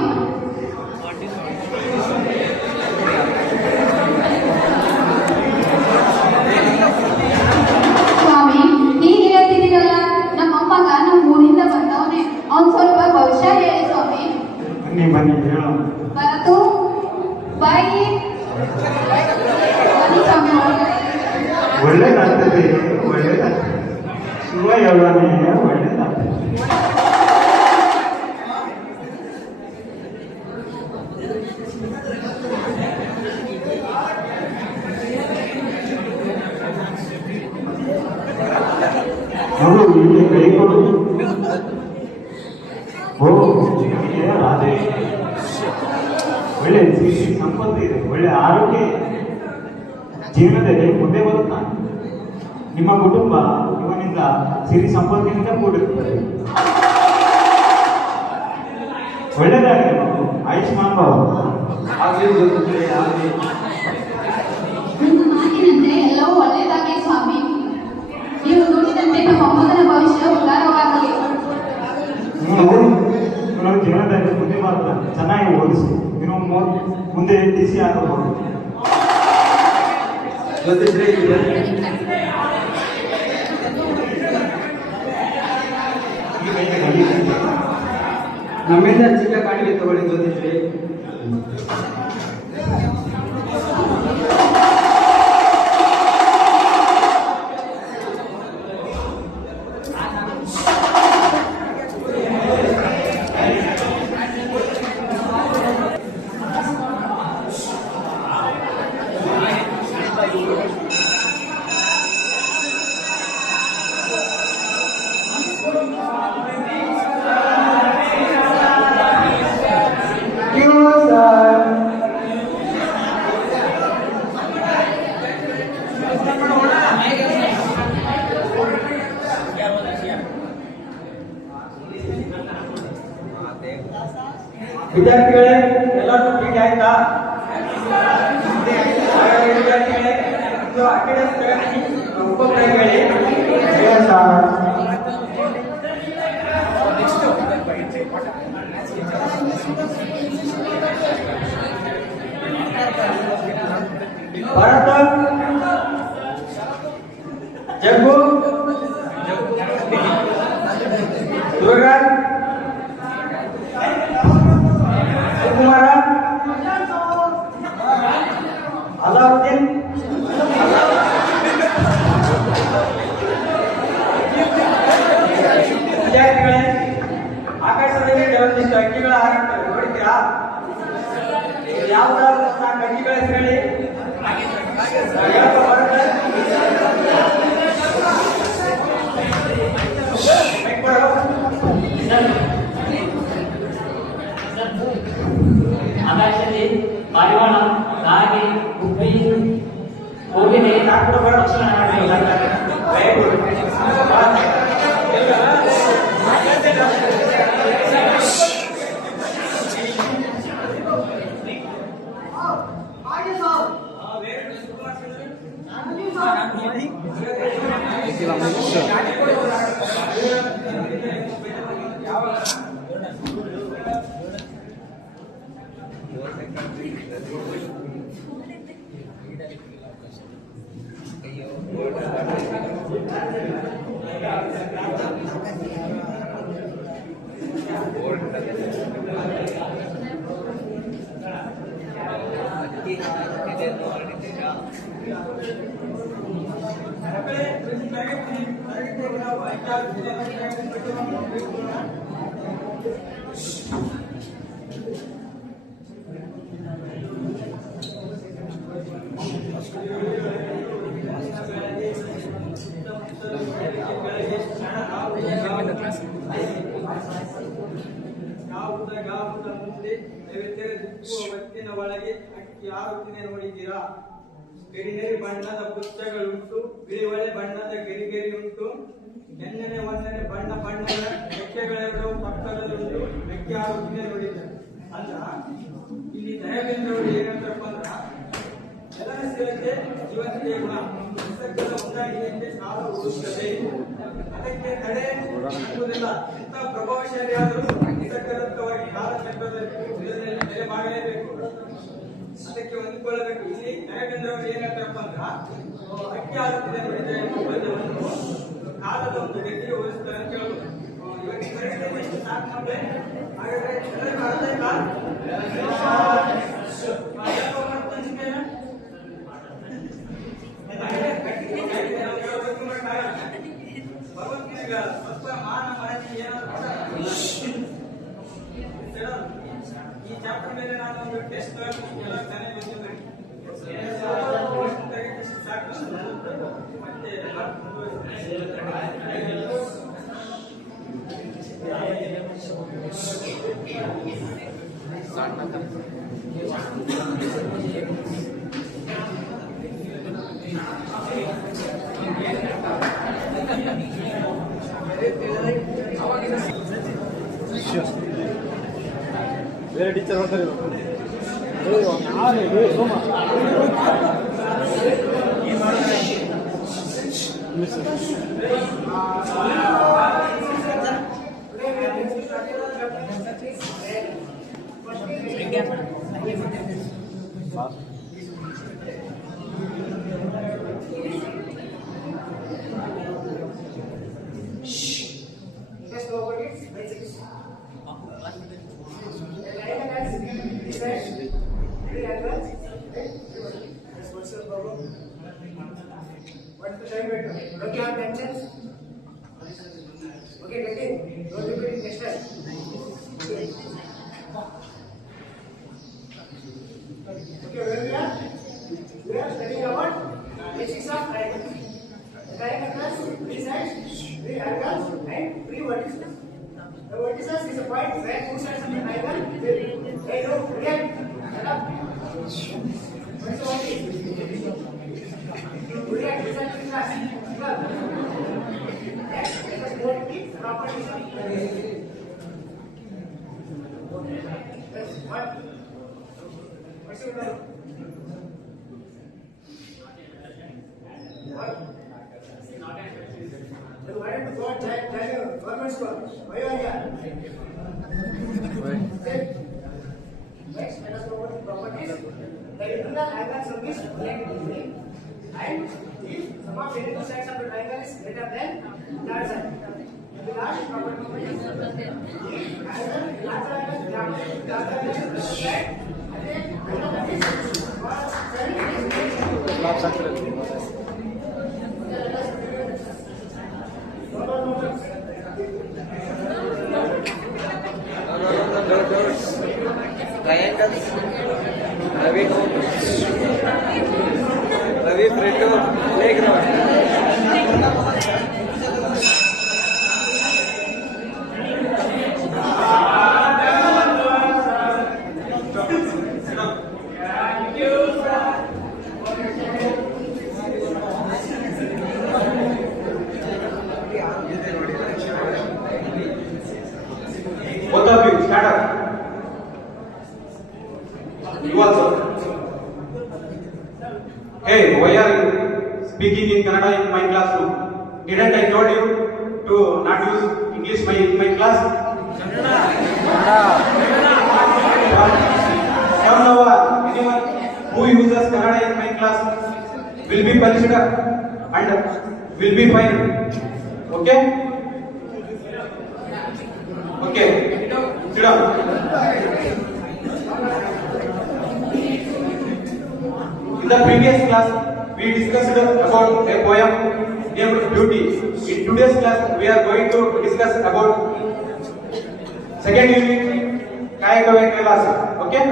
ಸ್ವಾಮಿ ಹೀಗೆ ಹೇಳ್ತಿದ್ದೀರಲ್ಲ, ನಮ್ಮ ಅಮ್ಮಗ ನಮ್ಮ ಊರಿಂದ ಬಂದವನೇ, ಅವ್ನು ಸ್ವಲ್ಪ ಭವಿಷ್ಯ ಹೇಳಿ ಸ್ವಾಮಿ. ಬನ್ನಿ ಬನ್ನಿ ಹೇಳೋಣ. ಬರತು ಬಾಯಿ ಬನ್ನಿ ಸ್ವಾಮಿ. ಒಳ್ಳೇದಾಗ್ತದೆ, ಒಳ್ಳೇದಾಗ್ತದೆ. ಶಿವ ಹೇಳೋಣ, ಒಳ್ಳೇದಾಗ್ತದೆ. ನೋಡು ಇಲ್ಲಿ ಕೈ ಕೊಡು. ಓ ನಿಮಗೆ ರಾಧೆ, ಒಳ್ಳೆ ಸಂಪತ್ತು ಇದೆ, ಒಳ್ಳೆ ಆರೋಗ್ಯ ಇದೆ, ಜೀವನದಲ್ಲಿ ಮುಂದೆ ಬರುತ್ತಾನೆ. ನಿಮ್ಮ ಕುಟುಂಬ ಇವನಿಂದ ಸಿರಿ ಸಂಪತ್ತಿನಿಂದ ಕೂಡಿರುತ್ತದೆ. ಒಳ್ಳೆದಾಗಿದೆ ಮಗು, ಆಯುಷ್ಮಾನ್ ಭವ. ನಿಮ್ಮ ಮಾತಿನಂತೆ ಎಲ್ಲವೂ ಒಳ್ಳೆಯದಾಗಿ ಸ್ವಾಮಿ. ನೀವು ನುಡಿದಂತೆ ನಮ್ಮ ಮೊಮ್ಮಗನ ಭವಿಷ್ಯ ಉದ್ಧಾರವಾಗಲಿ. ಇವನು ಜೀವನದಲ್ಲಿ ಮುಂದೆ ಬರ್ತಾನೆ, ಚೆನ್ನಾಗಿ ಓದಿಸಿ. ಇನ್ನು ಮುಂದೆ DC ಆಗಬಹುದು. ನಮ್ಮಿಂದ ಚಿಕ್ಕ ಕಾಣಿಕೆ ತಗೊಳ್ಳಿ ಜ್ಯೋತಿಶ್ರೀ. ವಿದ್ಯಾರ್ಥಿಗಳೇ ಎಲ್ಲರೂ ಭೇಟಿ ಆಯ್ತಾ? ವಿದ್ಯಾರ್ಥಿಗಳೇ ಇದು ಅಕಾಡೆಮಿಕ್ ತರಗತಿ ಉಪಕ್ರಮಗಳೇ ಭರತ, ಜಗ್ಗು, ದುರ್ಗಾ, ಸುಕುಮಾರ, ಅಲಾವುದ್ದೀನ್, ವಿದ್ಯಾರ್ಥಿಗಳೇ ಆಕಾಶದಲ್ಲಿ ಕೆಲವೊಂದಿಷ್ಟು ಅಂಕಿಗಳ ಹಾರುತ್ತವೆ, ನೋಡಿದ್ದೀರಾ? ಯಾವುದಾದ್ರು 4 ಅಂಕಿಗಳ ಹೆಸರು ಹೇಳಿ. ಆಕಾಶದಲ್ಲಿ ಪಾರಿವಾಳ, ಕಾಗೆ, ಗುಬ್ಬಿ, ಹೋಗಿನಿ ನಾಲ್ಕು ಬೇಡ ಹೊತ್ತಿನ ಒಳಗೆ ಅಕ್ಕಿ ಆಗುತ್ತಿದೆ ನೋಡಿದ್ದೀರಾ? ಗೆರಿಗೆರಿ ಬಣ್ಣದ ಪುಚ್ಚಗಳುಂಟು, ಬಿಳಿವಳೆ ಬಣ್ಣದ ಗೆರಿಗೆರಿ ಉಂಟು, ಎಣ್ಣೆನೆ ಒಂದನೆ ಬಣ್ಣ ಬಣ್ಣದ ರೆಕ್ಕೆಗಳೆರಡು ಪಕ್ಕದಲ್ಲುಂಟು, ಅಕ್ಕಿ ಆಗುತ್ತಿದೆ ನೋಡಿದ್ದಾರೆ. ಅಲ್ಲ ಇಲ್ಲಿ ದಯವೇಂದ್ರವರು ಏನಂತಪ್ಪ ಅಂದ್ರ ಎಲ್ಲರ ಸ್ಥಿರತೆ ಜೀವನಕ್ಕೆ ಗುಣ, ನಿಸರ್ಗದ ಹೊಂದಾಣಿಕೆಯಂತೆ ಕಾಲ ಉಳಿಸುತ್ತದೆ. ಅದಕ್ಕೆ ತಡೆ ಎಂಬುದಿಲ್ಲ. ಎಂತ ಪ್ರಭಾವಶಾಲಿ ಆದರೂ ನಿಸರ್ಗದತ್ತವಾಗಿ ಕಾಲಚಕ್ರದಲ್ಲಿ ನೆಲೆ ಮಾಡಲೇಬೇಕು, ಅದಕ್ಕೆ ಹೊಂದಿಕೊಳ್ಳಬೇಕು. ಇಲ್ಲಿ ದಯವೇಂದ್ರವರು ಏನ್ ಹೇಳ್ತಾರಪ್ಪ ಅಂದ್ರ ಅಕ್ಕಿ ಆಗುತ್ತಿದೆ ನೋಡಿದ್ರೆ ಎಂಬ ಪದ್ಯವನ್ನು ಕಾಲದ ಒಂದು ಗತಿಗೆ ಹೋಲಿಸ್ತಾರೆ ಅಂತ ಕೇಳಬಹುದು. ಇವತ್ತು ಸಾಕು ನಮ್ಗೆ. ಹಾಗಾದ್ರೆ ಎಲ್ಲರಿಗೂ ಅರ್ಥ ಆಯ್ತಾ? ಭಗವದ್ಗೀತೆಗ ಸ್ವಲ್ಪ ಮಾನ ಮರಳಿ ಏನಾದ್ರು ಈ ಚಾಪ್ಟರ್ ಮೇಲೆ ನಾನು ಒಂದು ಟೆಸ್ಟ್ ಎಲ್ಲ ತಾನೇ ಬಂದಿದ್ದೆ ಸಾಕು ಮತ್ತೆ ಬೇರೆ ಟೀಚರ್ ಬರ್ತಾರೆ What's the time better? Don't you have tensions? Okay, get in. Don't repeat it next time. Okay, where we are? We are studying about basics of triangle. The triangle has three sides, three angles, and three vertices. The vertices is a point where two sides of the triangle will they look real. Shut up. What's the vertex? Look at this side of the class. Next, let us go to the properties of triangle. Yes, what? What's your name? What? Then why don't you go and tell your government school? Why are you here? Next, let us go over the properties. The internal angles of this triangle, and if sum of any two sides of the triangle is greater than that side. The last property is if angle lateral is greater than that side, and then angle that is triangles. Ravi friend playground. Hey, why are you speaking in Kannada in my classroom? Didn't I told you to not use English in my class? From now on, anyone who uses Kannada in my class will be punished and will be fined. Okay? Okay. Sit down. In the previous class, we discussed about a poem named Beauty. In today's class, we are going to discuss about second unit, Kaya Kavya Kailasa. Okay?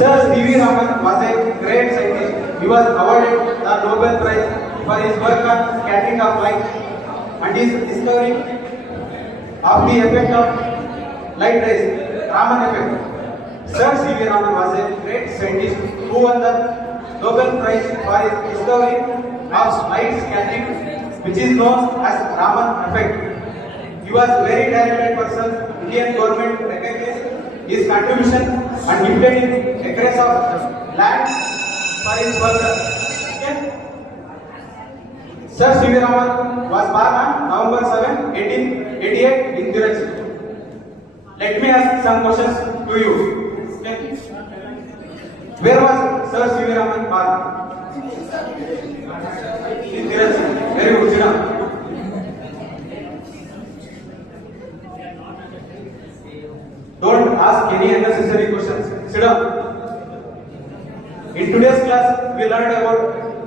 Sir C.V. Raman was a great scientist. He was awarded the Nobel Prize for his work on scattering of light and his discovery of the effect of light rays, Raman effect. Sir C.V. Raman was a great scientist who won the Nobel Prize for his discovery of light scattering, which is known as Raman effect. He was a very talented person. Indian government recognized his contribution and gifted him acres of land for his work. Okay? Sir C.V. Raman was born on November 7, 1888 in Tirupati. Let me ask some questions to you. Okay? Where was Sir C.V. Raman born? In Tirupati. Very good. Sit down. Don't ask any unnecessary questions. Sit down. In today's class, we learned about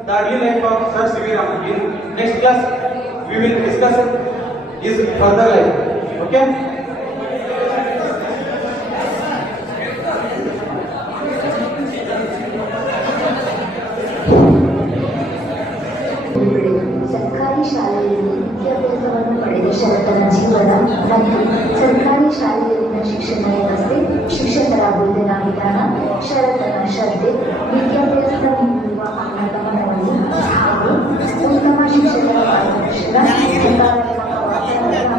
the early life of Sir C.V. Raman. In next class, we will discuss his further life. Okay? ಸರ್ಕಾರಿ ಶಾಲೆಯಲ್ಲಿ ವಿದ್ಯಾಭ್ಯಾಸವನ್ನು ಪಡೆದ ಶರತನ ಜೀವನ ಮತ್ತು ಸರ್ಕಾರಿ ಶಾಲೆಯಲ್ಲಿನ ಶಿಕ್ಷಣ ವ್ಯವಸ್ಥೆ, ಶಿಕ್ಷಕರ ಬೋಧನಾ ವಿಧಾನ, ಶರತನ ಶ್ರದ್ಧೆ, ವಿದ್ಯಾಭ್ಯಾಸದ ನೀಡುವ ಗಮನವನ್ನು ಹಾಗೂ ಉತ್ತಮ ಶಿಕ್ಷಕರ ಮಾರ್ಗದರ್ಶನ, ಸಕಾರಾತ್ಮಕ ವಾತಾವರಣ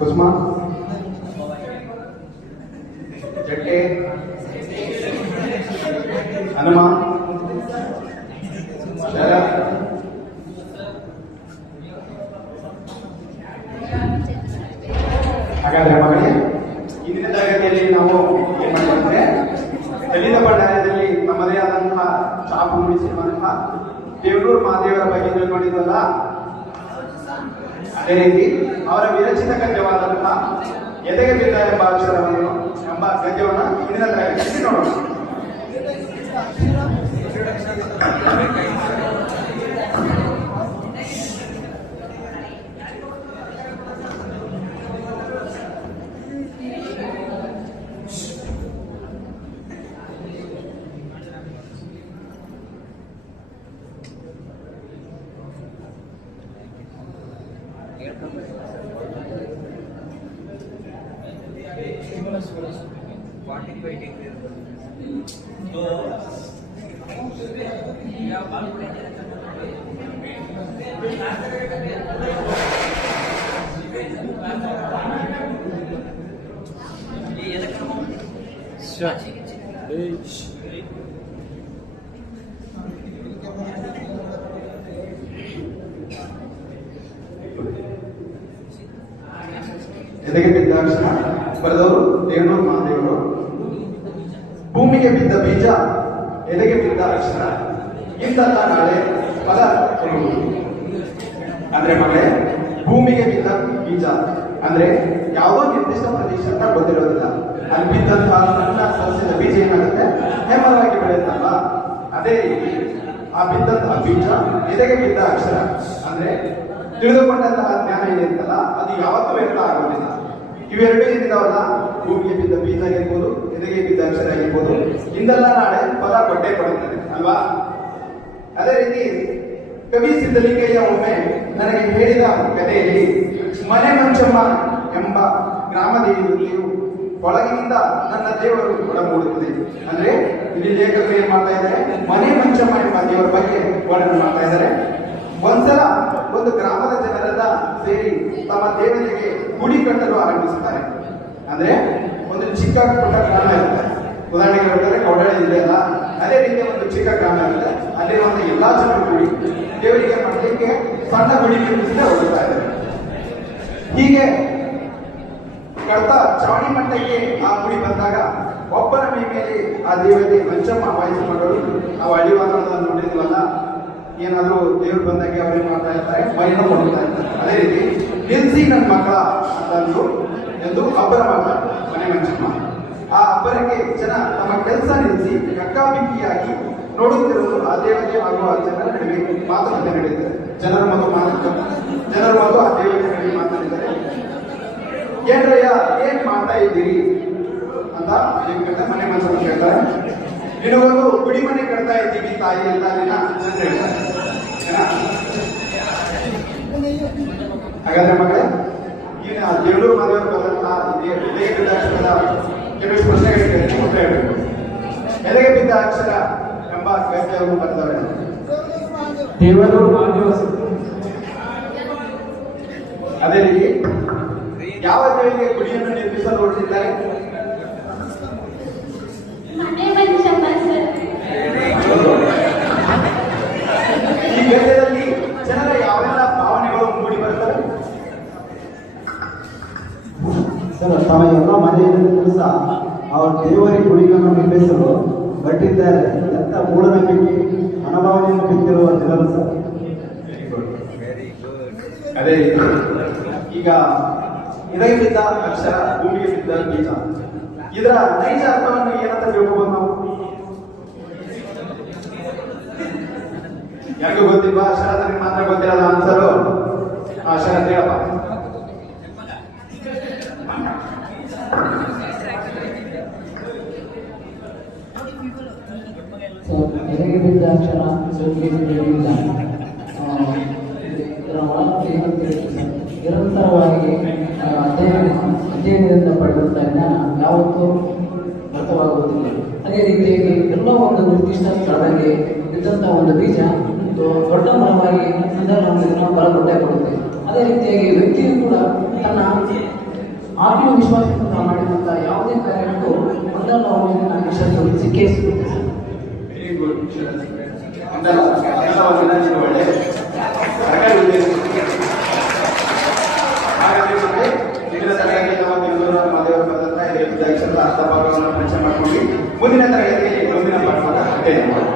ಕುಸುಮ ಜಡ್ಕೆ ಗಂಟೆ, ಹನುಮ, ಶರತ್, ಹಾಗಾದ್ರೆ ಮಗಳೇ, ಇಂದಿನ ತರಗತಿಯಲ್ಲಿ ನಾವು ಏನ್ ಮಾಡಿದ್ರೆ ದಲಿತ ಬಂಡಾಯದಲ್ಲಿ ತಮ್ಮದೇ ಆದಂತಹ ಛಾಪು ಮೂಡಿಸಿರುವಂತಹ ದೇವನೂರು ಮಹಾದೇವರ ಬಗ್ಗೆ ತಿಳ್ಕೊಂಡಿದ್ವಲ್ಲ, ಅದೇ ರೀತಿ ಅವರ ವಿರಚಿತ ಗದ್ಯವಾದಂತಹ ಎದೆಗೆ ಬಿದ್ದ ಎಂಬ ಅಕ್ಷರವನ್ನು ಎಂಬ ಗದ್ಯವನ್ನು ಇಂದಿನ ತರಗತಿಯಲ್ಲಿ ನೋಡೋಣ. ಎದೆಗೆ ಬಿದ್ದ ಅಕ್ಷರ ಬರೆದವರು ದೇವನೂರು ಮಹಾದೇವರು. ಭೂಮಿಗೆ ಬಿದ್ದ ಬೀಜ, ಎದೆಗೆ ಬಿದ್ದ ಅಕ್ಷರ, ಇಂದಲ್ಲ ನಾಳೆ ಫಲ ಕೊಡುವುದು. ಅಂದ್ರೆ ಮಗಳೇ, ಭೂಮಿಗೆ ಬಿದ್ದ ಬೀಜ ಅಂದ್ರೆ ಯಾವುದೋ ನಿರ್ದಿಷ್ಟ ಪ್ರದೇಶ ಅಂತ ಗೊತ್ತಿರೋದಿಲ್ಲ. ಅಲ್ಲಿ ಬಿದ್ದಂತಹ ಸಣ್ಣ ಸಸ್ಯದ ಬೀಜ ಏನಾಗುತ್ತೆ, ಹೆಮ್ಮರವಾಗಿ ಬೆಳೆಯುತ್ತಲ್ಲ. ಅದೇ ರೀತಿ ಆ ಬಿದ್ದಂತಹ ಬೀಜ, ಎದೆಗೆ ಬಿದ್ದ ಅಕ್ಷರ ಅಂದ್ರೆ ತಿಳಿದುಕೊಂಡಂತಹ ಜ್ಞಾನ ಏನಿರ್ತಲ್ಲ, ಅದು ಯಾವತ್ತೂ ವ್ಯಕ್ತ ಆಗೋದಿಲ್ಲ. ಇವೆರಡೂ ಏನಿದಾವಲ್ಲ, ಭೂಮಿಗೆ ಬಿದ್ದ ಬೀಜ ಆಗಿರ್ಬೋದು, ಎದೆಗೆ ಬಿದ್ದ ಅಕ್ಷರ ಆಗಿರ್ಬೋದು, ಇಂದೆಲ್ಲ ನಾಳೆ ಫಲ ಕೊಟ್ಟೆ ಕೊಡುತ್ತದೆ ಅಲ್ವಾ. ಅದೇ ರೀತಿ ಕವಿ ಸಿದ್ಧಲಿಂಗಯ್ಯ ಒಮ್ಮೆ ನನಗೆ ಹೇಳಿದ ಕಥೆಯಲ್ಲಿ ಮನೆ ಮಂಚಮ್ಮ ಎಂಬ ಗ್ರಾಮದೇವಿಯು ಒಳಗಿನಿಂದ ನನ್ನ ದೇವರು ಒಡಮೂಡುತ್ತದೆ. ಅಂದ್ರೆ ಇಲ್ಲಿ ಲೇಖಕರು ಏನ್ ಮಾಡ್ತಾ ಇದ್ದಾರೆ, ಮನೆ ಮಂಚಮ್ಮ ಎಂಬ ದೇವರ ಬಗ್ಗೆ ವರ್ಣನೆ ಮಾಡ್ತಾ ಇದ್ದಾರೆ. ಒಂದ್ಸಲ ಒಂದು ಗ್ರಾಮದ ಜನರೆಲ್ಲ ಸೇರಿ ತಮ್ಮ ದೇವತೆಗೆ ಗುಡಿ ಕಟ್ಟಲು ಆರಂಭಿಸುತ್ತಾರೆ. ಅಂದ್ರೆ ಒಂದು ಚಿಕ್ಕ ಪುಟ್ಟ ಗ್ರಾಮ ಇರುತ್ತೆ. ಉದಾಹರಣೆಗೆ ಹೇಳ್ತಾರೆ ಕೌಡಳ್ಳಿ ಇದೆಯಲ್ಲ, ಅದೇ ರೀತಿಯ ಒಂದು ಚಿಕ್ಕ ಗ್ರಾಮ ಇರುತ್ತೆ. ಅಲ್ಲಿರುವಂತಹ ಎಲ್ಲಾ ಜನರು ಕೂಡಿ ದೇವರಿಗೆ ಮಾಡಲಿಕ್ಕೆ ಸಣ್ಣ ಗುಡಿ ನಿರ್ಮಿಸದೆ ಹೋಗ್ತಾ ಇದ್ದಾರೆ. ಹೀಗೆ ಕಡ್ತ ಚಾವಣಿ ಮಟ್ಟಕ್ಕೆ ಆ ಗುಡಿ ಬಂದಾಗ ಒಬ್ಬನ ಮೇಲೆ ಆ ದೇವತೆ ಮಂಚಮ್ಮ ವಾಯಿಸಿ ಮಾಡೋರು. ನಾವು ಹಳ್ಳಿ ವಾತಾವರಣದಲ್ಲಿ ನೋಡಿದ್ವಲ್ಲ, ಏನಾದ್ರೂ ದೇವ್ರು ಬಂದಾಗ ಅವ್ರೇನ್ ಮಾಡ್ತಾ ಇರ್ತಾರೆ, ಮೈನ ಕೊಡ್ತಾ ಇರ್ತಾರೆ. ಅದೇ ರೀತಿ ನಿಲ್ಸಿ ನನ್ನ ಮಕ್ಕಳ ಅಂತಂದು ಎಂದು ಅಬ್ಬರ ಮಾಡ್ತಾರೆ ಮನೆ ಮಂಚಮ್ಮ. ಆ ಅಬ್ಬರಕ್ಕೆ ಜನ ತಮ್ಮ ಕೆಲಸ ನಿಲ್ಲಿಸಿ ಕಕ್ಕಾಬಿಕ್ಕಿಯಾಗಿ ನೋಡುತ್ತಿರುವುದು ಆ ದೇವತೆ ಹಾಗೂ ಆ ಜನರ ನಡುವೆ ಮಾತುಕತೆ ನಡೆಯುತ್ತದೆ. ಜನರು ಮತ್ತು ಆ ದೇವತೆ ನಡುವೆ ಮಾತನಾಡಿದ್ದಾರೆ. ಏನ್ರಯ್ಯ, ಏನ್ ಮಾಡ್ತಾ ಇದ್ದೀರಿ ಅಂತ ಮನೆ ಮಂಚಮ್ಮ ಕೇಳ್ತಾರೆ. ನಿನಗೊಂದು ಗುಡಿ ಮನೆ ಕಟ್ತಾ ಇದ್ದೀವಿ ತಾಯಿ ಅಂತ ಅಂತ ಹೇಳ್ತಾರೆ. ಹಾಗಾದ್ರೆ ಮಗಳೇ, ಈಗ ದೇವನೂರು ಮಹಾದೇವರು ಬಂದಂತಹ ಎದೆಗೆ ಬಿದ್ದ ಅಕ್ಷರದ ಕೆಲವು ಪ್ರಶ್ನೆಗಳಿಗೆ ಉತ್ತರ ಹೇಳಬೇಕು. ಎದೆಗೆ ಬಿದ್ದ ಅಕ್ಷರ ಎಂಬ ಗದ್ಯವನ್ನು ಬರೆದವರೆ ದೇವನೂರು ಮಹಾದೇವ. ಅದೇ ರೀತಿ ಯಾವ ದೇವಿಗೆ ಗುಡಿಯನ್ನು ನಿರ್ಮಿಸಲು ಹೊರಟಿದ್ದಾರೆ? ಈ ಗದ್ಯದಲ್ಲಿ ಜನರ ಯಾವೆಲ್ಲ ಭಾವನೆಗಳು ಮೂಡಿ ಬರ್ತವೆ? ಸರ್, ತಮ್ಮ ಎಲ್ಲ ಮನೆಯಲ್ಲಿ ಸಹ ಅವರ ದೇವರಿಗೆ ಗುಡಿಗಳನ್ನು ನಿರ್ಮಿಸಲು ಹೊರಟಿದ್ದಾರೆ. ಎಂತ ಮೂಢನಂಬಿಕೆ ಮನೋಭಾವನೆಯನ್ನು ಬಿತ್ತಿರುವ ಜನರು ಸರ್. ಅದೇ ರೀತಿ ಈಗ ಎದೆಗೆ ಬಿದ್ದ ಅಕ್ಷರ, ಭೂಮಿಗೆ ಬಿದ್ದ ಬೀಜ, ಇದರ ನೈಜ ಅರ್ಥವನ್ನು ಏನಂತ ತಿಳ್ಕೋಬಹುದು ನಾವು? ಯಾರಿಗೂ ಗೊತ್ತಿಲ್ವಾ? ಶರತ್ ಮಾತ್ರ ಗೊತ್ತಿರಲ್ಲ ಆನ್ಸರು. ಶರತ್ ಹೇಳಪ್ಪ. ಎದೆಗೆ ಬಿದ್ದ ಅಕ್ಷರ, ಭೂಮಿಗೆ ಬಿದ್ದ ಬೀಜ. ಇದರ ಒಳಗೆ ಏನಂತ ನಿರಂತರವಾಗಿ ಅಧ್ಯಯನದಿಂದ ಪಡೆದಂತ ಜ್ಞಾನ ಯಾವತ್ತೂ ಅರ್ಥವಾಗುವುದಿಲ್ಲ. ಅದೇ ರೀತಿಯಾಗಿ ಎಲ್ಲ ಒಂದು ನಿರ್ದಿಷ್ಟ ಸ್ಥಳದಲ್ಲಿ ಇದ್ದಂತಹ ಒಂದು ಬೀಜ ದೊಡ್ಡ ಮರವಾಗಿ ಒಂದು ದಿನ ಫಲ ಕೊಟ್ಟೇ ಕೊಡುತ್ತೆ. ಅದೇ ರೀತಿಯಾಗಿ ವ್ಯಕ್ತಿಯು ಕೂಡ ತನ್ನ ಆತ್ಮವಿಶ್ವಾಸದಿಂದ ಮಾಡಿದಂತಹ ಯಾವುದೇ ಕಾರ್ಯಕ್ಕೂ ಒಂದಲ್ಲ ಒಂದು ನಾನು ಯಶಸ್ಸು ಸಿಕ್ಕೇ ಸಿಗುತ್ತೆ ಸರ್. ವೆರಿ ಗುಡ್ ಶರತ್. ಒಂದಲ್ಲ ನೀನು ಒಳ್ಳೆ ಸರ್ಕಾರಿ ಉದ್ಯೋಗ. ಹಾಗಾದ್ರೆ ಮತ್ತೆ ಮುಂದಿನ ತರಗತಿ ನಮ್ಮ ಬೆಂಗಳೂರು ಮಾದೇವರು ಬಂದಂತ ಅಕ್ಷರದ ಅರ್ಧ ಭಾಗವನ್ನು ಪರಿಚಯ ಮಾಡ್ಕೊಂಡು ಮುಂದಿನ ತರಗತಿಯಲ್ಲಿ ಮುಂದಿನ ಪಾಠವನ್ನು ಅಧ್ಯಯನ ಮಾಡೋಣ.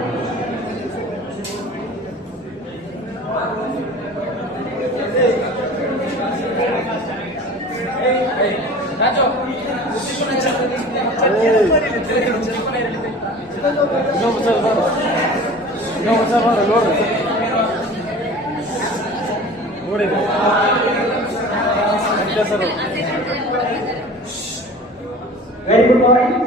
Very good morning.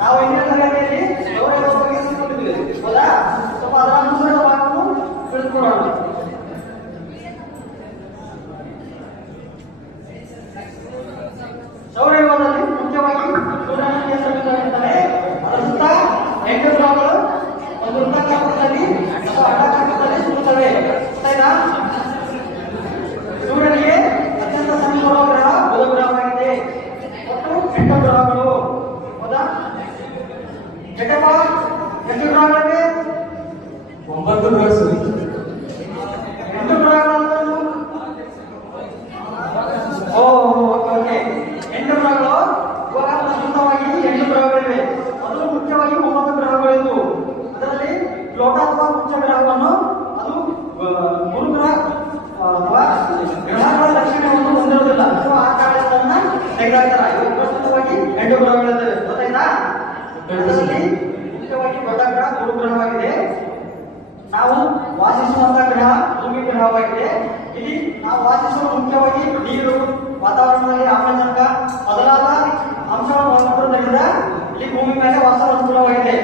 ನಾವು ಇಂದಿನ ತರಗತಿಯಲ್ಲಿ ಗೌರವದ ಬಗ್ಗೆ ತಿಳ್ಕೊಂಡಿದ್ದೀವಿ. ಹೌದಾ? ಸ್ವಲ್ಪ ಅದರ ಮುಂದಿನ ಭಾಗವನ್ನು ತಿಳಿದುಕೊಳ್ಳೋಣ. ಸೌರವ್ಯೂಹದಲ್ಲಿ ಮುಖ್ಯವಾಗಿ ಸೂರ್ಯನ ಕೇಂದ್ರಬಿಂದುವಾಗಿರುತ್ತದೆ. ಅದರ ಸುತ್ತ 8 ಗ್ರಹಗಳು ಒಂದು ವೃತ್ತಾಕಾರದಲ್ಲಿ ಅಥವಾ ಅಂಡಾಕಾರದಲ್ಲಿ ಸುತ್ತುತ್ತವೆ. ಗೊತ್ತಾಯ್ತಾ? ಸೂರ್ಯನಿಗೆ ಅತ್ಯಂತ ಸಮೀಪದ ಗ್ರಹ ಬುಧ ಗ್ರಹವಾಗಿದೆ. ಒಟ್ಟು 8 ಗ್ರಹಗಳು. ಹೌದಾ? ಜಗಪ್ಪ ಎಷ್ಟು ಗ್ರಹಗಳಿವೆ? 9 ಗ್ರಹ ಸರಿ. 8 ಗ್ರಹಗಳನ್ನು ಓಕೆ 8 ಗ್ರಹಗಳು ಇವಾಗ ಪ್ರಸ್ತುತವಾಗಿ 8 ಗ್ರಹಗಳಿವೆ. ಅದು ಮುಖ್ಯವಾಗಿ 9 ಗ್ರಹಗಳಿದ್ದು ಅದರಲ್ಲಿ ಪ್ಲೂಟೋ ಅಥವಾ ಮುಖ್ಯ ಗ್ರಹವನ್ನು ಅದು ಗುರುಗ್ರಹ ಅಥವಾ ಗ್ರಹಗಳ ಲಕ್ಷಣವನ್ನು ಹೊಂದಿರುವುದಿಲ್ಲ. ಅಥವಾ ಆ ಕಾರಣವನ್ನು ತೆಗೆದಾಕ್ತಾರೆ. ಇವು ಪ್ರಸ್ತುತವಾಗಿ 8 ಗ್ರಹಗಳಿವೆ. ಗೊತ್ತಾಯ್ತಾ? ಅದರಲ್ಲಿ ಮುಖ್ಯವಾಗಿ ದೊಡ್ಡ ಗ್ರಹ ಗುರುಗ್ರಹವಾಗಿದೆ. ನಾವು ವಾಸಿಸುವಂತ ಗ್ರಹ ಭೂಮಿ ಗ್ರಹವಾಗಿದೆ. ಇಲ್ಲಿ ನಾವು ವಾಸಿಸುವ ಮುಖ್ಯವಾಗಿ ನೀರು, ವಾತಾವರಣದಲ್ಲಿ ಆಮ್ಲಜನಕ ಮೊದಲಾದ ಅಂಶಗಳನ್ನು ಒಳಗೊಂಡಿರುವುದರಿಂದ ಇಲ್ಲಿ ಭೂಮಿ ಮೇಲೆ ವಾಸವ ಅನುಕೂಲವಾಗಿದೆ.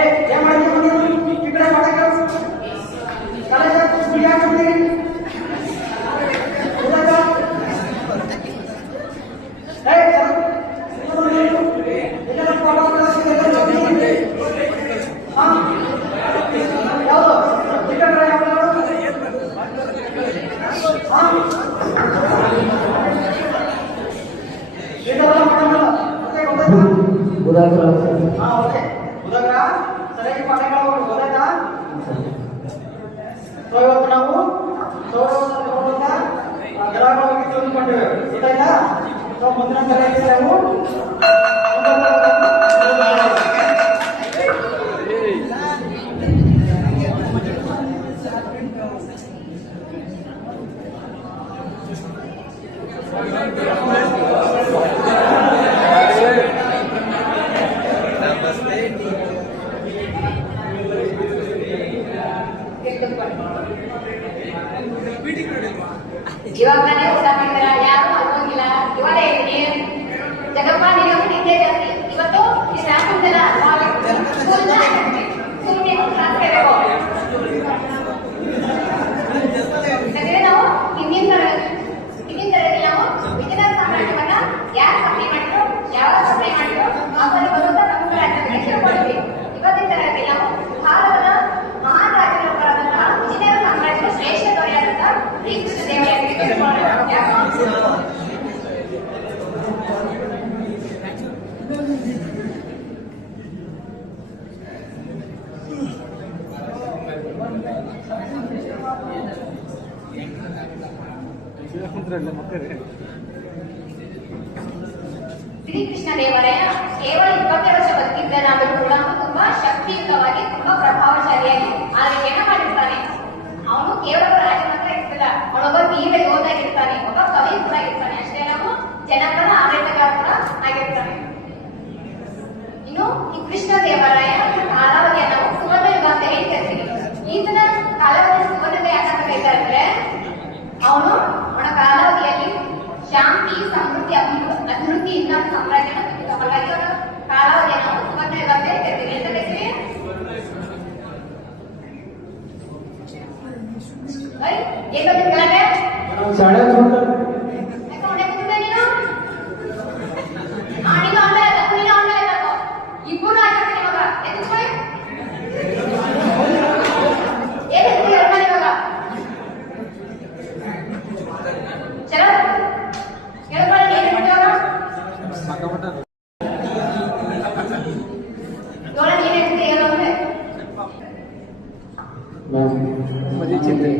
ಏನ್ ಮಾಡಿದ್ದೀವಿ ಈ ಕಡೆ ಮಾಡಕ್ಕೆ ಕಾಲೇಜ್ ಯಾಕೆ ಬುಧಗ್ರಹ ಬುಧಗ್ರಹ ಸರಿಯಾಗಿ ಪಾಠಗಳು ಗೊತ್ತಾಯ್ತಾ? ಇವತ್ತು ನಾವು ಸೌರವ್ಯೂಹದ ಗ್ರಹಗಳ ಬಗ್ಗೆ ತಿಳಿದುಕೊಂಡಿವೆ. ಗೊತ್ತಾಯ್ತಾ? ಮುಂದಿನ ತರಗತಿಯಲ್ಲಿ ನಾವು ಇವಾಗ ತಾನೇ ಊಟ ಮಾಡಿದ್ರ ಯಾರು ಆಗೋಗಿಲ್ಲ. ಇವಾಗ ಹೇಳಿ ಜಗಪ್ಪ ನೀನು ನಿದ್ದೆ ಜಾಸ್ತಿ. ಇವತ್ತು ಈ ಶಾಂಪುಂದೆಲ್ಲ ಯಾಕಂದ್ರೆ ನಾವು ಹಿಂದಿನ ತರಗತಿ ನಾವು ವಿಜಯನಗರ ಸಾಮ್ರಾಜ್ಯವನ್ನ ಯಾರು ಸಪ್ಲೈ ಮಾಡಿದ್ರು, ಯಾವಾಗ ಸಪ್ಲೈ ಮಾಡಿದ್ರು ಅವರಲ್ಲಿ ಬರುವಂತ ಪ್ರಮುಖ ರಾಜ್ಯಗಳಿಗೆ ತಿಳ್ಕೊಂಡಿದ್ವಿ. ಇವತ್ತಿನ ತರಗತಿ ನಾವು ಭಾರತದ ಮಹಾನ್ ರಾಜ್ಯಗಳಾದಂತಹ ವಿಜಯನಗರ ಸಾಮ್ರಾಜ್ಯದ ಶ್ರೇಷ್ಠ ದೊರೆಯಾದಂತಹ ಶ್ರೀಕೃಷ್ಣ ದೇವರಾಯರಿಗೆ ತಿಳ್ಕೊಳ್ಳೋಣ. ಶ್ರೀಕೃಷ್ಣ ದೇವರಾಯ ಕೇವಲ 20 ವರ್ಷ ಬದುಕಿದ್ದನಾದರೂ ಕೂಡ ತುಂಬಾ ಶಕ್ತಿಯುತವಾಗಿ ತುಂಬಾ ಪ್ರಭಾವಶಾಲಿಯಾಗಿ ಆಳ್ವಿಕೆಯನ್ನ ಮಾಡಿರ್ತಾನೆ. ಅವನು ಕೇವಲ ರಾಜ ಮಾತ್ರ ಇರ್ತಿಲ್ಲ, ಅವನೊಬ್ಬ ವೀರ ಯೋಧ ಆಗಿರ್ತಾನೆ, ಒಬ್ಬ ಕವಿ ಕೂಡ ಆಗಿರ್ತಾನೆ. ಅಷ್ಟೇ ನಾವು ಜನಪದ ಆಡಳಿತಗಾರ ಕೂಡ ಆಗಿರ್ತಾನೆ. ಇನ್ನು ಈ ಕೃಷ್ಣ ದೇವರಾಯ ಕಾಲಾವಧಿಯ ನಾವು ಸುವರ್ಣ ಯುಗ ಅಂತ ಹೇಳಿ ಕರಿತೀವಿ. ಶಾಲೆ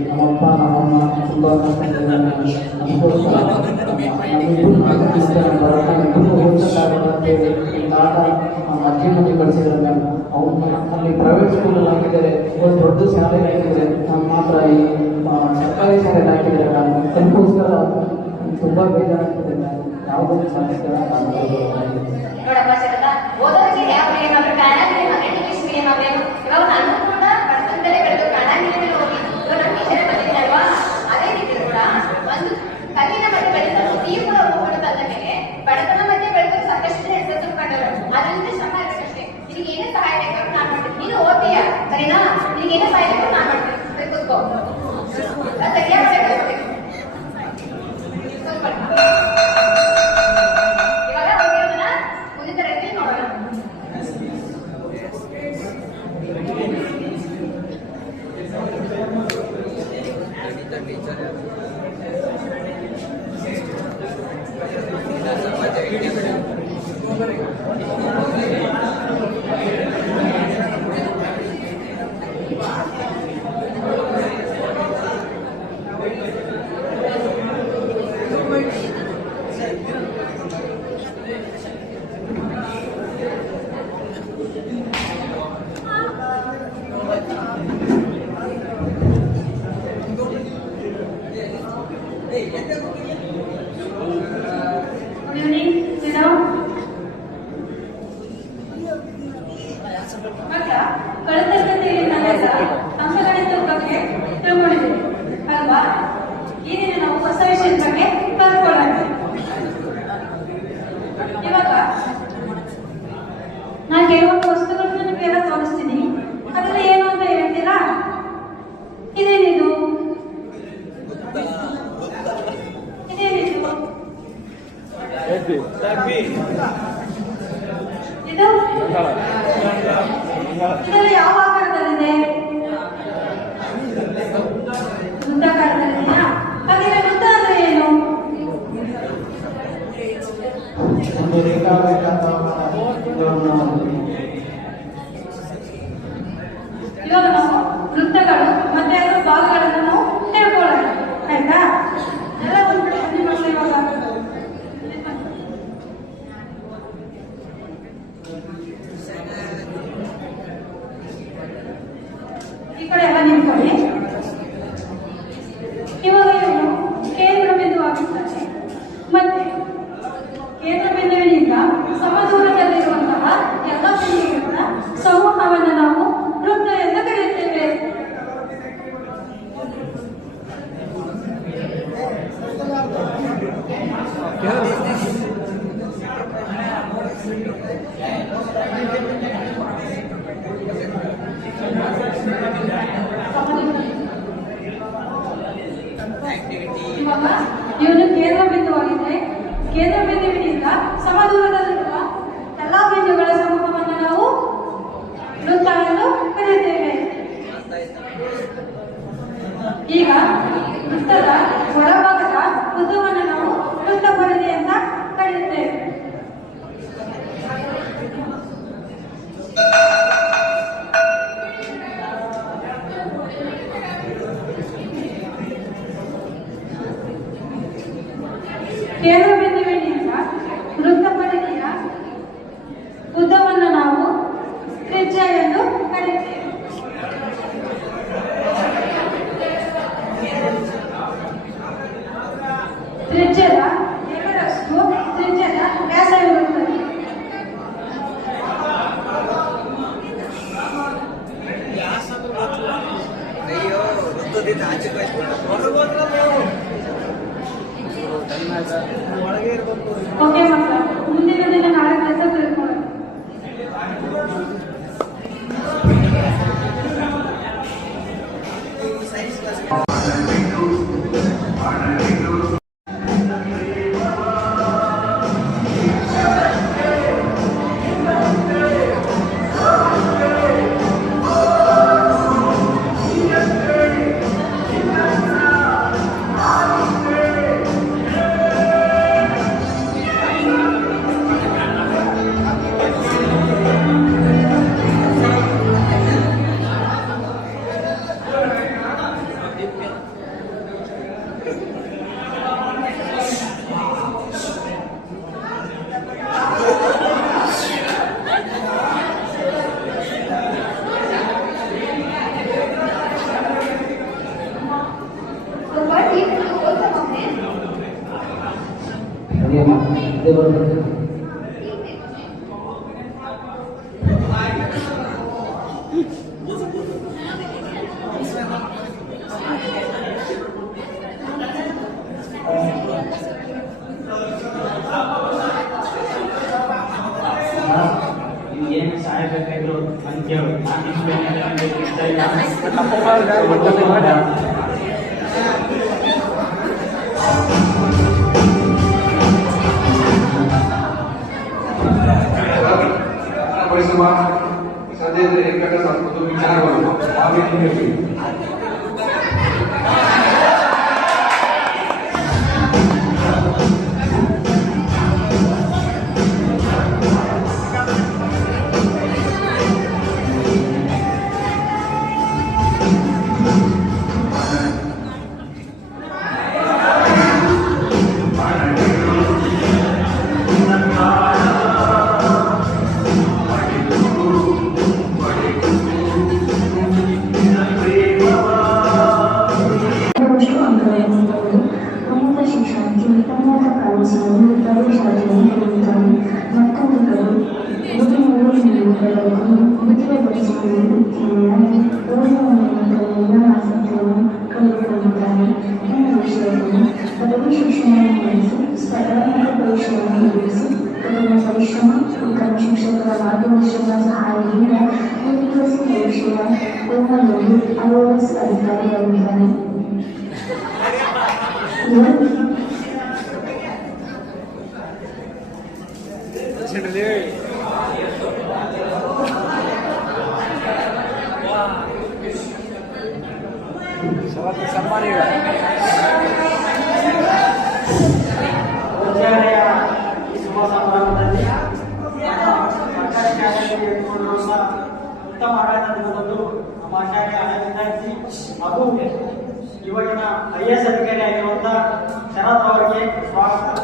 ನಮ್ಮಪ್ಪ ನಮ್ಮಮ್ಮ ತುಂಬಾ ಅಜ್ಜಿ ಮನೆ ಕಳಿಸಿದ್ರೆ ಮ್ಯಾಮ್ ಅವ್ರು ಅಲ್ಲಿ ಪ್ರೈವೇಟ್ ಸ್ಕೂಲ್ ಹಾಕಿದ್ದಾರೆ, ಒಂದು ದೊಡ್ಡ ಶಾಲೆ ಹಾಕಿದ್ದಾರೆ, ನಾನು ಮಾತ್ರ ಈ ಸರ್ಕಾರಿ ಶಾಲೆಗೆ ಹಾಕಿದ್ದಾರೆ ಮ್ಯಾಮ್. ಅದಕ್ಕೋಸ್ಕರ ತುಂಬಾ ಬೇಜಾರಾಗ್ತಿದೆ ಮ್ಯಾಮ್. ಯಾವುದೊಂದು ಸಮಸ್ಯೆ ನೋಡಪ್ಪ ಶರತ, ಓದೋದಕ್ಕೆ ಯಾವ ಏನಾದ್ರು ಕನ್ನಡ ಮೀಡಿಯಂ ಅಂದ್ರೆ ಇಂಗ್ಲಿಷ್ ಮೀಡಿಯಂ ಆಗಬೇಕು. ಇವಾಗ ನಾನು ಕೂಡ ಬಡತನದಲ್ಲೇ ಬೆಳೆದು ಕನ್ನಡ ಮೀಡಿಯಂ ಹೋಗಿ ಇವಾಗ ನಾನು ಟೀಚರ್ ಬಂದಿದ್ದೀನಲ್ವಾ, ಅದೇ ರೀತಿ ಕೂಡ ಒಂದು ಕಲ್ಲಿನ ಮಧ್ಯೆ ಬೆಳೆದ ನೀವು ಕೂಡ ಹೋಗ್ಬಿಡುತ್ತಲ್ಲ ಮೇಲೆ ಬಡತನ ಮಧ್ಯೆ ಬೆಳೆದು ಸಾಕಷ್ಟು ಜನ ಹೆಸರು ಕಂಡವರು. ಅದರಿಂದ ಶ್ರಮ ಇರಬೇಕಷ್ಟೇ. ನಿನಗೆ ಏನೇ ಸಹಾಯ ಬೇಕಾದ್ರೂ ನಾನು ಮಾಡ್ತೀನಿ. ನೀನು ಓದ್ತೀಯ ಸರಿನಾ? ನಿನಗೆ ಏನೇ ಸಹಾಯ ಬೇಕಾದ್ರೂ ನಾನು ಮಾಡ್ತೀನಿ. ಕೂತ್ಕೋ, ಸರಿಯಾಗಿ ಮಾಡಬೇಕು. ಇವಾಗ ಹೋಗಿರೋದನ್ನ ಮುಂದಿನ ತರಗತಿ ನೋಡೋಣ. ಕಳೆದ ತರಗತಿಯಲ್ಲಿ ಅಂಕಗಣಿತದ ಬಗ್ಗೆ ತಿಳ್ಕೊಂಡಿದ್ದೀವಿ ಅಲ್ವಾ? ಈ ದಿನ ನಾವು ಹೊಸ ವಿಷಯದ ಬಗ್ಗೆ ಕಲ್ತ್ಕೊಳ್ಳೋಣ. ಇವಾಗ ನಾನು ಕೆಲವೊಂದು ವಸ್ತುಗಳನ್ನ ನಿಮಗೆಲ್ಲ ತೋರಿಸ್ತೀನಿ. ಅದನ್ನ ಏನು ಅಂತ ಹೇಳ್ತೀರಾ? ಇದೇನಿದು? ಇದೇನಿದು? ಇದು ಇದೆಲ್ಲ ಯಾವ ಆಕಾರದಲ್ಲಿದೆ? ವೃತ್ತಾಕಾರದಲ್ಲಿದೆಯಾ? ಹಾಗಾದ್ರೆ ವೃತ್ತ ಅಂದ್ರೆ ಏನು? ಒಂದು ಇವಾಗ ನಾವು ವೃತ್ತಗಳು ಮತ್ತೆ ಅದರ ಭಾಗಗಳನ್ನು ನಾವು ತಿಳ್ಕೊಳ್ಳೋಣ, ಆಯ್ತಾ? ಎಲ್ಲ ಒಂದು ಕಡೆ ಬನ್ನಿ ಮಕ್ಕಳು. ಇವಾಗ ಈ ಕಡೆ ಎಲ್ಲ ನಿಂತ್ಕೊಳ್ಳಿ. ಇವಾಗ ಇವನು ಕೇಂದ್ರ ಬಿಂದು ಆಗಿರ್ತಾನೆ. ಮತ್ತೆ ಕೇಂದ್ರ ಬಿಂದುವಿನಿಂದ ಸಮದೂರದಲ್ಲಿರುವಂತಹ ಎಲ್ಲ ಬಿಂದುಗಳ ಸಮೂಹವನ್ನು ನಾವು ವೃತ್ತ ಎಂದು ಕರೆಯುತ್ತೇವೆ. ಇವಾಗ ಇವನು ಕೇಂದ್ರ ಬಿಂದುವಾಗಿದ್ರೆ ಕೇಂದ್ರ ಬಿಂದುವಿನಿಂದ ಸಮದೂರದಲ್ಲಿರುವ ಎಲ್ಲಾ ಬಿಂದುಗಳ ಸಮೂಹವನ್ನು ನಾವು ವೃತ್ತ ಎಂದು ಕರೆಯುತ್ತೇವೆ. ಈಗ ವೃತ್ತದ ಒಳಭಾಗದ ಉದ್ದವನ್ನು ನಾವು ವೃತ್ತ ಪರಿಧಿ ಅಂತ ಕರೆಯುತ್ತೇವೆ. ಕೇಂದ್ರ ಬಿಂದುವಿನಿಂದ ವೃತ್ತ ಪರಿಧಿಯ ಉದ್ದವನ್ನು ನಾವು ತ್ರಿಜ್ಯ ಎಂದು ಕರೆಯುತ್ತೇವೆ. ತ್ರಿಜ್ಯದ ಎರಡರಷ್ಟು ತ್ರಿಜ್ಯದ ವ್ಯಾಸವಿರುತ್ತದೆ. ಅಯ್ಯೋ ವೃತ್ತದಿಂದ ಆಚೆ ಒಳಗೆ ಇರಬೇಕು. ಓಕೆ ಮಕ್ಕಳ, ಮುಂದಿನ ದಿನ ನಾಳೆ ಕೆಲಸ ತಿಳ್ಕೊಳ್ಳೋಣ. ಸೈನ್ಸ್ ಕ್ಲಾಸ್ ಅದೇ ಬರುತ್ತೆ. ಏನು ಸಹಾಯ ಬೇಕಾದ್ರು ಅಂತ ಕೇಳು. ಪರಿಶ್ರಮ ಸಾಧ್ಯ ಇದ್ರೆ ಕೆಲಸ ಚೆನ್ನಾಗಿ ಉನ್ನತ ಶಿಕ್ಷಣಕ್ಕೆ ಉನ್ನತ ಕಾಲೇಜಿನಲ್ಲಿ ಪ್ರವೇಶಾತಿಯನ್ನು ನೀಡುತ್ತಾರೆ. ಮತ್ತೊಂದು ಬುದ್ಧಿಮೂಲವಾಗಿ ಓದುವ ಆಸಕ್ತಿಯನ್ನು ಕಳೆದುಕೊಳ್ಳುತ್ತಾರೆ ಎನ್ನುವ ವಿಷಯವನ್ನು ಪದವಿ ಶಿಕ್ಷಣವನ್ನು ನಡೆಸಿ ಸ್ಪರ್ಧಾತ್ಮಕ ಪರೀಕ್ಷೆಯನ್ನು ಎದುರಿಸಿ ಕಠಿಣ ಪರಿಶ್ರಮ ಉತ್ತಮ ಶಿಕ್ಷಕರ ಮಾರ್ಗದರ್ಶನದ ಸಹಾಯದಿಂದ UPSC ಪರೀಕ್ಷೆಯ ಓದುವಲ್ಲಿ IAS ಅಧಿಕಾರಿಯಾಗಿದ್ದಾರೆ. ವಿದ್ಯಾಲಯ ಈ ಶುಭ ಸಮಾರಂಭದಲ್ಲಿ ಸರ್ಕಾರಿ ಶಾಲೆಯಲ್ಲಿ ಇಟ್ಟುಕೊಂಡಿರುವ ಉತ್ತಮ ಆಡಳಿತವನ್ನು ನಮ್ಮ ಶಾಲೆಯ ಹಳೆ ವಿದ್ಯಾರ್ಥಿ ಹಾಗೂ ಇವಾಗಿನ IAS ಅಧಿಕಾರಿ ಆಗಿರುವಂತಹ ಶರತ್ ಅವರಿಗೆ ಸ್ವಾಗತ.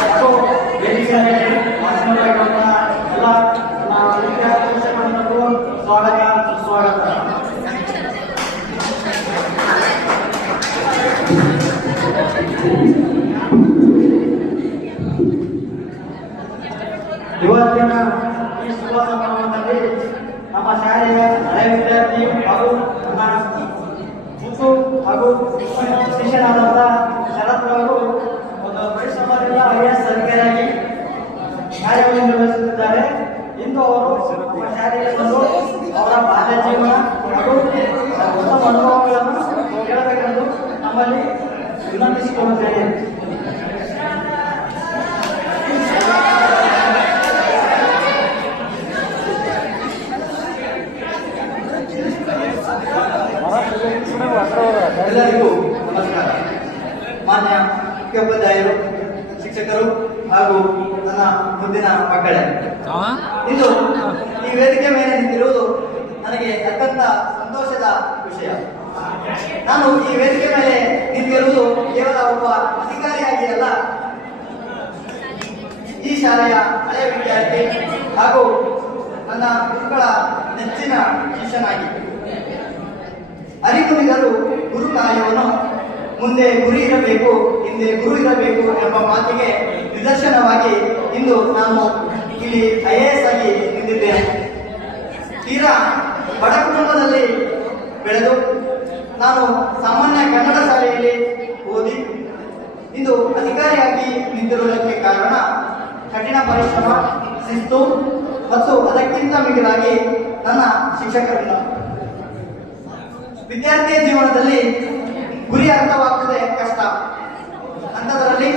ಹಾಗೂ ವೇದಿಕೆಯಲ್ಲಿ ಮಾತನಾಡಿರುವಂತಹ ಎಲ್ಲ ನಮ್ಮ ವಿದ್ಯಾರ್ಥಿಗಳಿಗೂ ಸ್ವಾಗತ ಸುಸ್ವಾಗತ. ಇವತ್ತಿನ ಈ ಶುಭ ಸಮಾರಂಭದಲ್ಲಿ ನಮ್ಮ ಶಾಲೆಯ ಹಳೆ ವಿದ್ಯಾರ್ಥಿ ಹಾಗೂ ನಮ್ಮ ಮುದ್ದು ಹಾಗೂ ಶಿಷ್ಯರಾದಂಥ ಶರತ್ ಅವರು ಒಂದು ಪರಿಶ್ರಮದಿಂದ IAS ಅಧಿಕಾರಿಯಾಗಿ ಕಾರ್ಯವನ್ನು ನಿರ್ವಹಿಸುತ್ತಿದ್ದಾರೆ. ಇಂದು ಅವರು ನಮ್ಮ ಶಾಲೆಗೆ ಬಂದು ಅವರ ಬಾಲ್ಯ ಜೀವನ ಹಾಗೂ ಉತ್ತಮ ಅನುಭವಗಳನ್ನು ಕೇಳಬೇಕೆಂದು ನಮ್ಮಲ್ಲಿ ವಿನಂತಿಸಿಕೊಳ್ಳುತ್ತೇನೆ. ಎಲ್ಲರಿಗೂ ನಮಸ್ಕಾರ. ಮಾನ್ಯ ಮುಖ್ಯೋಪಾಧ್ಯಾಯರು, ಶಿಕ್ಷಕರು ಹಾಗೂ ನನ್ನ ಮುದ್ದಿನ ಮಕ್ಕಳೇ, ಇಂದು ಈ ವೇದಿಕೆ ಮೇಲೆ ನಿಂತಿರುವುದು ನನಗೆ ಅತ್ಯಂತ ಸಂತೋಷದ ವಿಷಯ. ನಾನು ಈ ವೇದಿಕೆ ಮೇಲೆ ನಿಂತಿರುವುದು ಕೇವಲ ಒಬ್ಬ ಅಧಿಕಾರಿಯಾಗಿ ಅಲ್ಲ, ಈ ಶಾಲೆಯ ಹಳೆಯ ವಿದ್ಯಾರ್ಥಿ ಹಾಗೂ ನನ್ನ ಗುರುಗಳ ನೆಚ್ಚಿನ ಶಿಷ್ಯನಾಗಿ. ಅರಿತುಳಿದರು ಗುರು ಕಾರ್ಯವನ್ನು ಮುಂದೆ ಗುರಿ ಇರಬೇಕು, ಹಿಂದೆ ಗುರು ಇರಬೇಕು ಎಂಬ ಮಾತಿಗೆ ನಿದರ್ಶನವಾಗಿ ಇಂದು ನಾನು ಇಲ್ಲಿ IAS ಆಗಿ ನಿಂತಿದ್ದೇನೆ. ತೀರಾ ಬಡ ಕುಟುಂಬದಲ್ಲಿ ಬೆಳೆದು ನಾನು ಸಾಮಾನ್ಯ ಕನ್ನಡ ಶಾಲೆಯಲ್ಲಿ ಓದಿ ಇಂದು ಅಧಿಕಾರಿಯಾಗಿ ನಿಂತಿರುವುದಕ್ಕೆ ಕಾರಣ ಕಠಿಣ ಪರಿಶ್ರಮ, ಶಿಸ್ತು ಮತ್ತು ಅದಕ್ಕಿಂತ ಮಿಗಿಲಾಗಿ ನನ್ನ ಶಿಕ್ಷಕರಿಂದ. ವಿದ್ಯಾರ್ಥಿಯ ಜೀವನದಲ್ಲಿ ಗುರಿ ಅರ್ಥವಾಗುವುದೇ ಕಷ್ಟ. ಅಂಥದ್ರಲ್ಲಿ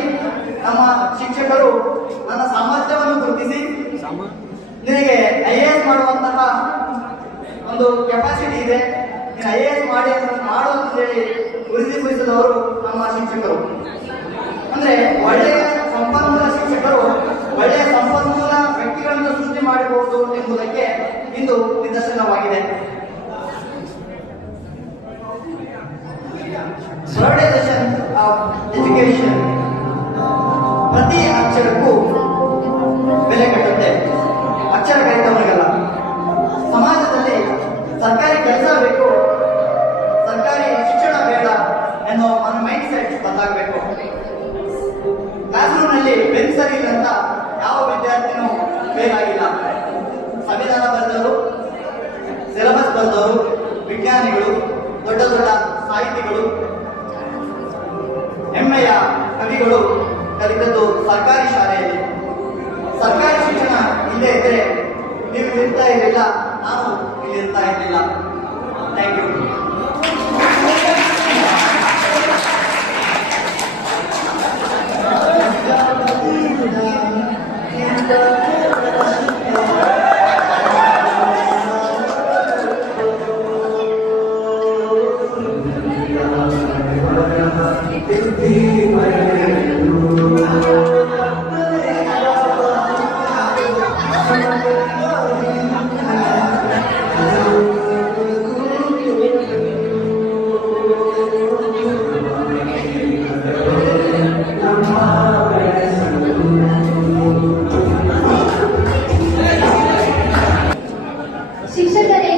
ನಮ್ಮ ಶಿಕ್ಷಕರು ನನ್ನ ಸಾಮರ್ಥ್ಯವನ್ನು ಗುರುತಿಸಿ ನಿನಗೆ IAS ಮಾಡುವಂತಹ ಒಂದು ಕೆಪಾಸಿಟಿ ಇದೆ, ನೀನು IAS ಮಾಡು ಅಂತ ಹೇಳಿ ಗುರುತಿಸಿದವರು ನಮ್ಮ ಶಿಕ್ಷಕರು. ಅಂದ್ರೆ ಒಳ್ಳೆಯ ಸಂಪನ್ಮೂಲ ಶಿಕ್ಷಕರು ಒಳ್ಳೆಯ ಸಂಪನ್ಮೂಲ ವ್ಯಕ್ತಿಗಳನ್ನು ಸೃಷ್ಟಿ ಮಾಡಬಹುದು ಎಂಬುದಕ್ಕೆ ಇಂದು ನಿದರ್ಶನವಾಗಿದೆ. Prioritization of education. ಪ್ರತಿ ಅಕ್ಷರಕ್ಕೂ ಬೆಲೆ ಕಟ್ಟುತ್ತೆ, ಅಕ್ಷರ ಕಲಿತವರಿಗಲ್ಲ. ಸಮಾಜದಲ್ಲಿ ಸರ್ಕಾರಿ ಕೆಲಸ ಬೇಕು, ಸರ್ಕಾರಿ ಶಿಕ್ಷಣ ಬೇಡ ಎನ್ನುವ ಒಂದು ಮೈಂಡ್ ಸೆಟ್ ಬದಲಾಗಬೇಕು. ಕ್ಲಾಸ್ ರೂಮ್ ನಲ್ಲಿ ಬೆಂಚ್ ಸರಿ ಇಲ್ಲ ಅಂತ ಯಾವ ವಿದ್ಯಾರ್ಥಿನೂ ಫೇಲ್ ಆಗಿಲ್ಲ. ಸಂವಿಧಾನ ಬರೆದವರು, ಸಿಲೆಬಸ್ ಬರೆದವರು, ವಿಜ್ಞಾನಿಗಳು, ದೊಡ್ಡ ದೊಡ್ಡ ಸಾಹಿತಿಗಳು, ಹೆಮ್ಮೆಯ ಕವಿಗಳು ಕಲಿತದ್ದು ಸರ್ಕಾರಿ ಶಾಲೆಯಲ್ಲಿ. ಸರ್ಕಾರಿ ಶಿಕ್ಷಣ ಇಲ್ಲೇ ಇದ್ರೆ ನೀವು ಇರ್ತಾ ಇರಲಿಲ್ಲ, ನಾನು ಇಲ್ಲಿ ಇರ್ತಾ ಇರಲಿಲ್ಲ. Thank you. ಶಿಕ್ಷಕರೇ